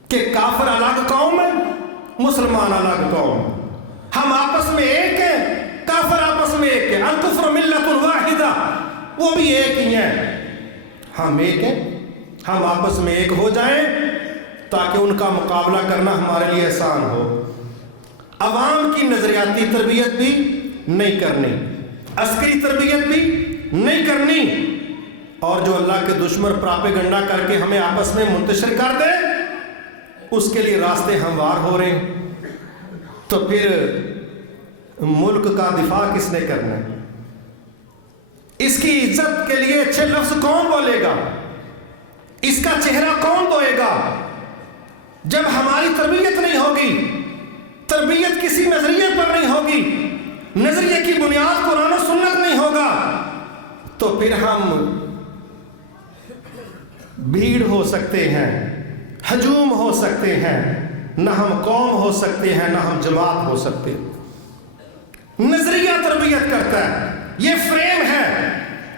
کہ کافر الگ قوم ہے، مسلمان الگ قوم، ہم آپس میں ایک ہیں، کافر آپس میں ایک ہیں، الکفر ملت واحدہ، وہ بھی ایک ہی ہیں، ہم ایک ہیں، ہم آپس میں ایک ہو جائیں تاکہ ان کا مقابلہ کرنا ہمارے لیے آسان ہو۔ عوام کی نظریاتی تربیت بھی نہیں کرنی، عسکری تربیت بھی نہیں کرنی، اور جو اللہ کے دشمن پراپیگنڈا کر کے ہمیں آپس میں منتشر کر دے اس کے لیے راستے ہموار ہو رہے ہیں، تو پھر ملک کا دفاع کس نے کرنا ہے؟ اس کی عزت کے لیے اچھے لفظ کون بولے گا؟ اس کا چہرہ کون دھوئے گا؟ جب ہماری تربیت نہیں ہوگی، تربیت کسی نظریے پر نہیں ہوگی، نظریے کی بنیاد قرآن و سنت نہیں ہوگا، تو پھر ہم بھیڑ ہو سکتے ہیں، ہجوم ہو سکتے ہیں، نہ ہم قوم ہو سکتے ہیں، نہ ہم جماعت ہو سکتے۔ نظریہ تربیت کرتا ہے، یہ فریم ہے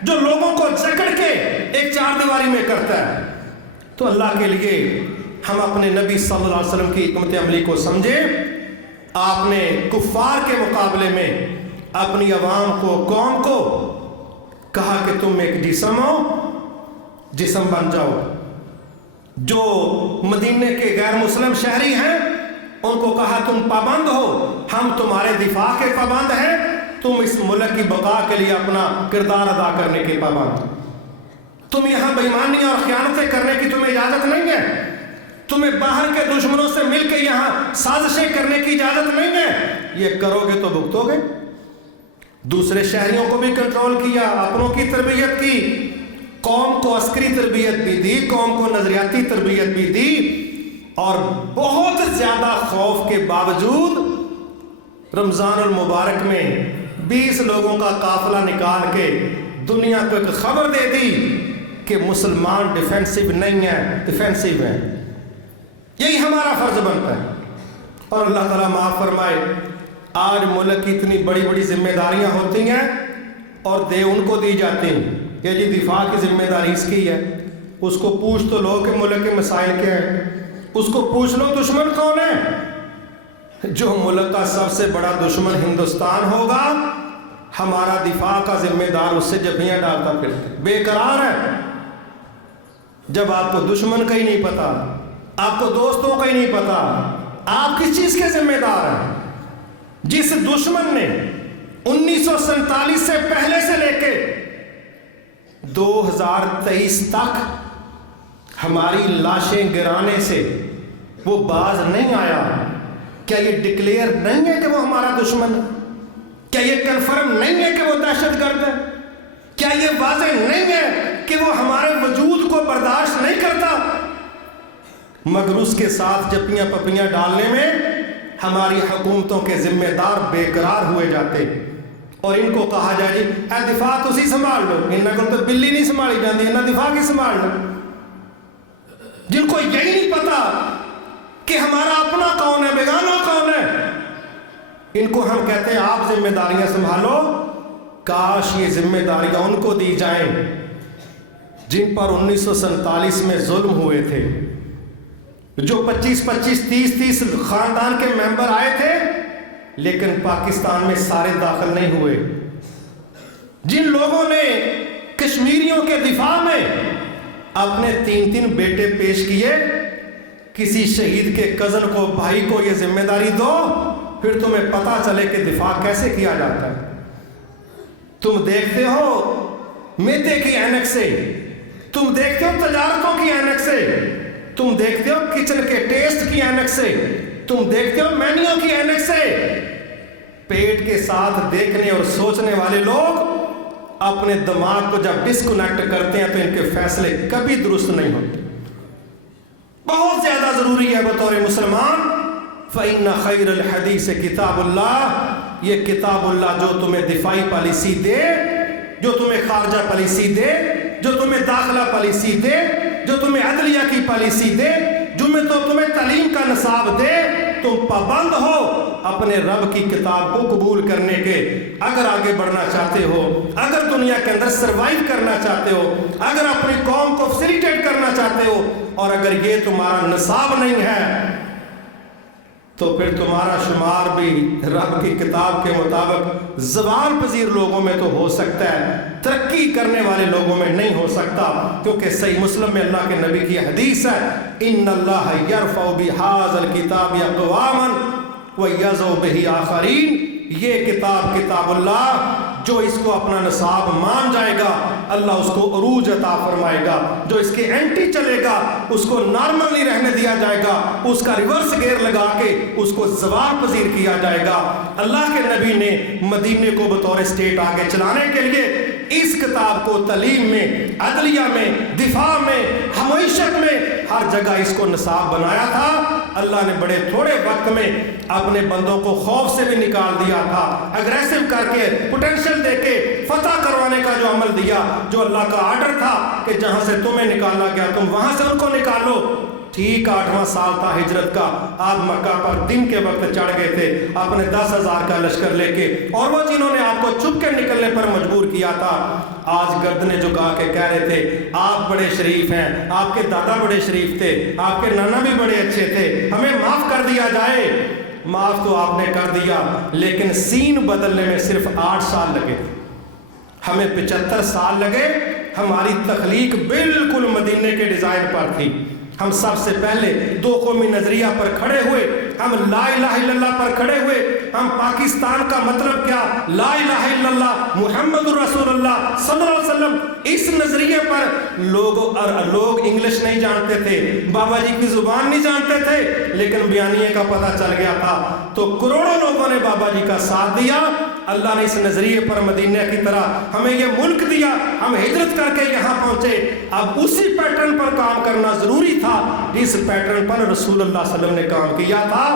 جو لوگوں کو جکڑ کے ایک چار دیواری میں کرتا ہے۔ تو اللہ کے لیے ہم اپنے نبی صلی اللہ علیہ وسلم کی حکمت عملی کو سمجھیں۔ آپ نے کفار کے مقابلے میں اپنی عوام کو، قوم کو کہا کہ تم ایک جسم ہو، جسم بن جاؤ۔ جو مدینے کے غیر مسلم شہری ہیں ان کو کہا تم پابند ہو، ہم تمہارے دفاع کے پابند ہیں، تم اس ملک کی بقا کے لیے اپنا کردار ادا کرنے کے پابند، تم یہاں بے ایمانی اور خیانتیں کرنے کی تمہیں اجازت نہیں ہے، تمہیں باہر کے دشمنوں سے مل کے یہاں سازشیں کرنے کی اجازت نہیں ہے، یہ کرو گے تو بھگتو گے۔ دوسرے شہریوں کو بھی کنٹرول کیا، اپنوں کی تربیت کی، قوم کو عسکری تربیت بھی دی، قوم کو نظریاتی تربیت بھی دی، اور بہت زیادہ خوف کے باوجود رمضان المبارک میں 20 لوگوں کا قافلہ نکال کے دنیا کو ایک خبر دے دی کہ مسلمان ڈیفینسو نہیں ہیں، ڈیفینسو ہیں۔ یہی ہمارا فرض بنتا ہے۔ اور اللہ تعالیٰ معاف فرمائے، آج ملک کی اتنی بڑی بڑی ذمہ داریاں ہوتی ہیں اور ان کو دی جاتی ہیں کہ جی دفاع کی ذمہ داری اس کی ہے، اس کو پوچھ تو لو کہ ملک کے مسائل کیا ہیں، اس کو پوچھ لو دشمن کون ہے۔ جو ملک کا سب سے بڑا دشمن ہندوستان ہوگا، ہمارا دفاع کا ذمہ دار اس سے جبیاں ڈالتا پھرتا، بے قرار ہے۔ جب آپ کو دشمن کا ہی نہیں پتا، آپ کو دوستوں کا ہی نہیں پتا، آپ کس چیز کے ذمہ دار ہیں؟ جس دشمن نے 1947 سے پہلے سے لے کے 2023 تک ہماری لاشیں گرانے سے وہ باز نہیں آیا، کیا یہ ڈکلیئر نہیں ہے کہ وہ ہمارا دشمن ہے؟ کیا یہ کنفرم نہیں ہے کہ وہ دہشت گرد ہے؟ کیا یہ واضح نہیں ہے کہ وہ ہمارے وجود کو برداشت نہیں کرتا؟ مگر اس کے ساتھ جپیاں پپیاں ڈالنے میں ہماری حکومتوں کے ذمہ دار بے قرار ہوئے جاتے، اور ان کو کہا جائے جی اے دفاع تسی سنبھال لو، انہاں کو تو بلی نہیں سنبھالی جاندی، انہاں دفاع کی سنبھال لو۔ جن کو یہی نہیں پتا کہ ہمارا اپنا کون ہے، بیگانہ کون ہے، ان کو ہم کہتے ہیں آپ ذمہ داریاں سنبھالو۔ کاش یہ ذمہ داریاں ان کو دی جائیں جن پر 1947 میں ظلم ہوئے تھے، جو 25-30 خاندان کے ممبر آئے تھے لیکن پاکستان میں سارے داخل نہیں ہوئے، جن لوگوں نے کشمیریوں کے دفاع میں اپنے 3 بیٹے پیش کیے۔ کسی شہید کے کزن کو، بھائی کو یہ ذمہ داری دو، پھر تمہیں پتا چلے کہ دفاع کیسے کیا جاتا ہے۔ تم دیکھتے ہو میتے کی اینک سے، تم دیکھتے ہو تجارتوں کی اینک سے، تم دیکھتے ہو کچن کے ٹیسٹ کی اینک سے، تم دیکھتے ہو مینیو کی اینک سے۔ پیٹ کے ساتھ دیکھنے اور سوچنے والے لوگ اپنے دماغ کو جب ڈسکنیکٹ کرتے ہیں تو ان کے فیصلے کبھی درست نہیں ہوتے۔ بہت زیادہ ضروری ہے بطور مسلمان، فَإِنَّ خَيْرَ الْحَدِيثِ كِتَابُ اللَّهِ، یہ کتاب اللہ جو تمہیں دفاعی پالیسی دے، جو تمہیں خارجہ پالیسی دے، جو تمہیں داخلہ پالیسی دے، جو تمہیں عدلیہ کی پالیسی دے، جو میں تو تمہیں تعلیم کا نصاب دے، تم پابند ہو اپنے رب کی کتاب کو قبول کرنے کے۔ اگر آگے بڑھنا چاہتے ہو، اگر دنیا کے اندر سروائیو کرنا چاہتے ہو، اگر اپنی قوم کو فیسیلیٹیٹ کرنا چاہتے ہو، اور اگر یہ تمہارا نصاب نہیں ہے تو پھر تمہارا شمار بھی رب کی کتاب کے مطابق زوال پذیر لوگوں میں تو ہو سکتا ہے، ترقی کرنے والے لوگوں میں نہیں ہو سکتا، کیونکہ صحیح مسلم میں اللہ کے نبی کی حدیث ہے، ان اللہ یرفع بہذا الکتاب اقواما ویضع بہ آخرین، یہ کتاب اللہ جو اس کو اپنا نصاب مان جائے گا اللہ اس کو عروج عطا فرمائے گا، جو اس کے اینٹی چلے گا اس کو نارمل نہیں رہنے دیا جائے گا، اس کا ریورس گیئر لگا کے اس کو زوال پذیر کیا جائے گا۔ اللہ کے نبی نے مدینے کو بطور اسٹیٹ آگے چلانے کے لیے اس کتاب کو تعلیم میں، عدلیہ میں، دفاع میں، معیشت میں، ہر جگہ اس کو نصاب بنایا تھا۔ اللہ نے بڑے تھوڑے وقت میں اپنے بندوں کو خوف سے بھی نکال دیا تھا، اگریسو کر کے، پوٹینشل دے کے فتح کروانے کا جو عمل دیا، جو اللہ کا آرڈر تھا کہ جہاں سے تمہیں نکالا گیا تم وہاں سے ان کو نکالو۔ ٹھیک 8واں سال تھا ہجرت کا، آپ مکہ پر دن کے وقت چڑھ گئے تھے اپنے 10,000 کا لشکر لے کے، اور وہ جنہوں نے آپ کو چھپ کے نکلنے پر مجبور کیا تھا آج گردنیں جھکا کے کہہ رہے تھے آپ بڑے شریف ہیں، آپ کے دادا بڑے شریف تھے، آپ کے نانا بھی بڑے اچھے تھے، ہمیں معاف کر دیا جائے۔ معاف تو آپ نے کر دیا لیکن سین بدلنے میں صرف 8 سال لگے، ہمیں 75 سال لگے۔ ہماری تخلیق بالکل مدینے کے ڈیزائن پر تھی، ہم سب سے پہلے دو قومی نظریہ پر کھڑے ہوئے، ہم لا الہ الا اللہ پر کھڑے ہوئے. ہم پاکستان کا مطلب کیا؟ لا الہ الا اللہ محمد رسول اللہ صلی اللہ علیہ وسلم. اس نظریے پر لوگ انگلش نہیں جانتے تھے، بابا جی کی زبان نہیں جانتے تھے، لیکن بیانیے کا پتہ چل گیا تھا تو کروڑوں لوگوں نے بابا جی کا ساتھ دیا. اللہ نے اس نظریے پر مدینہ کی طرح ہمیں یہ ملک دیا، ہم ہجرت کر کے یہاں پہنچے. اب اسی پیٹرن پر کام کرنا ضروری تھا جس پیٹرن پر رسول اللہ صلی اللہ علیہ وسلم نے کام کیا تھا.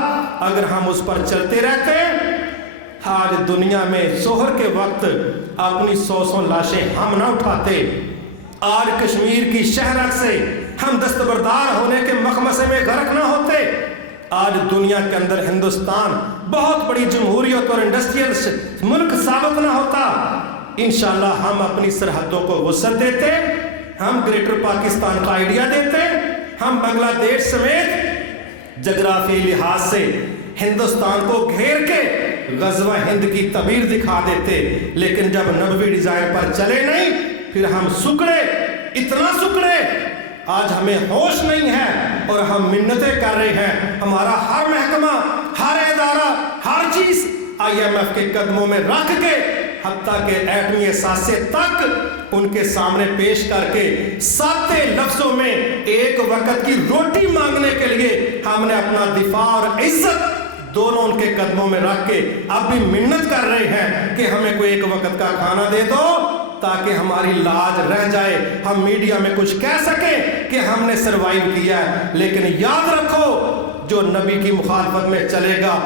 اگر ہم اس پر چلتے رہتے، آج دنیا میں ظہر کے وقت اپنی 100 لاشیں ہم نہ اٹھاتے، آج کشمیر کی شہرک سے ہم دستبردار ہونے کے مخمصے میں غرق نہ ہوتے، آج دنیا کے اندر ہندوستان بہت بڑی جمہوریت اور انڈسٹریل ملک ثابت نہ ہوتا. انشاءاللہ ہم اپنی سرحدوں کو وسعت دیتے، ہم گریٹر پاکستان کا آئیڈیا دیتے، ہم بنگلہ دیش سمیت جغرافی لحاظ سے ہندوستان کو گھیر کے غزوہ ہند کی تعبیر دکھا دیتے. لیکن جب نبوی ڈیزائن پر چلے نہیں، پھر ہم سکڑے، اتنا سکڑے، آج ہمیں ہوش نہیں ہے اور ہم منتیں کر رہے ہیں. ہمارا ہر محکمہ، ہر ادارہ، ہر چیز IMF کے قدموں میں رکھ کے، حتیٰ کہ ایٹمی اثاثے تک ان کے سامنے پیش کر کے سادے لفظوں میں ایک وقت کی روٹی مانگنے کے لیے ہم نے اپنا دفاع اور عزت دونوں ان کے قدموں میں رکھ کے اب بھی منت کر رہے ہیں کہ ہمیں کوئی ایک وقت کا کھانا دے دو تاکہ ہماری لاج رہ جائے، ہم میڈیا میں کچھ کہہ سکیں کہ ہم نے سروائیو کیا ہے. لیکن یاد رکھو، جو نبی کی مخالفت میں چلے گا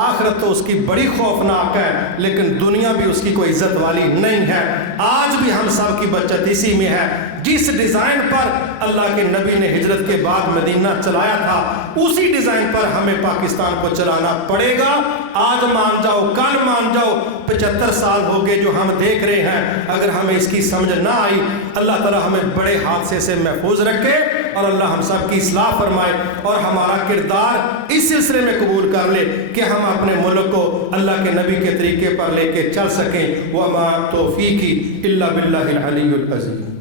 آخرت تو اس کی بڑی خوفناک ہے، لیکن دنیا بھی اس کی کوئی عزت والی نہیں ہے. آج بھی ہم سب کی بچت اسی میں ہے. جس ڈیزائن پر اللہ کے نبی نے ہجرت کے بعد مدینہ چلایا تھا، اسی ڈیزائن پر ہمیں پاکستان کو چلانا پڑے گا. آج مان جاؤ، کل مان جاؤ، 75 سال ہو گئے جو ہم دیکھ رہے ہیں. اگر ہمیں اس کی سمجھ نہ آئی، اللہ تعالی ہمیں بڑے حادثے سے محفوظ رکھے اور اللہ ہم سب کی اصلاح فرمائے اور ہمارا کردار اس سلسلے میں قبول کر لے کہ ہم اپنے ملک کو اللہ کے نبی کے طریقے پر لے کے چل سکیں. وما توفیقی الا باللہ العلی العظیم.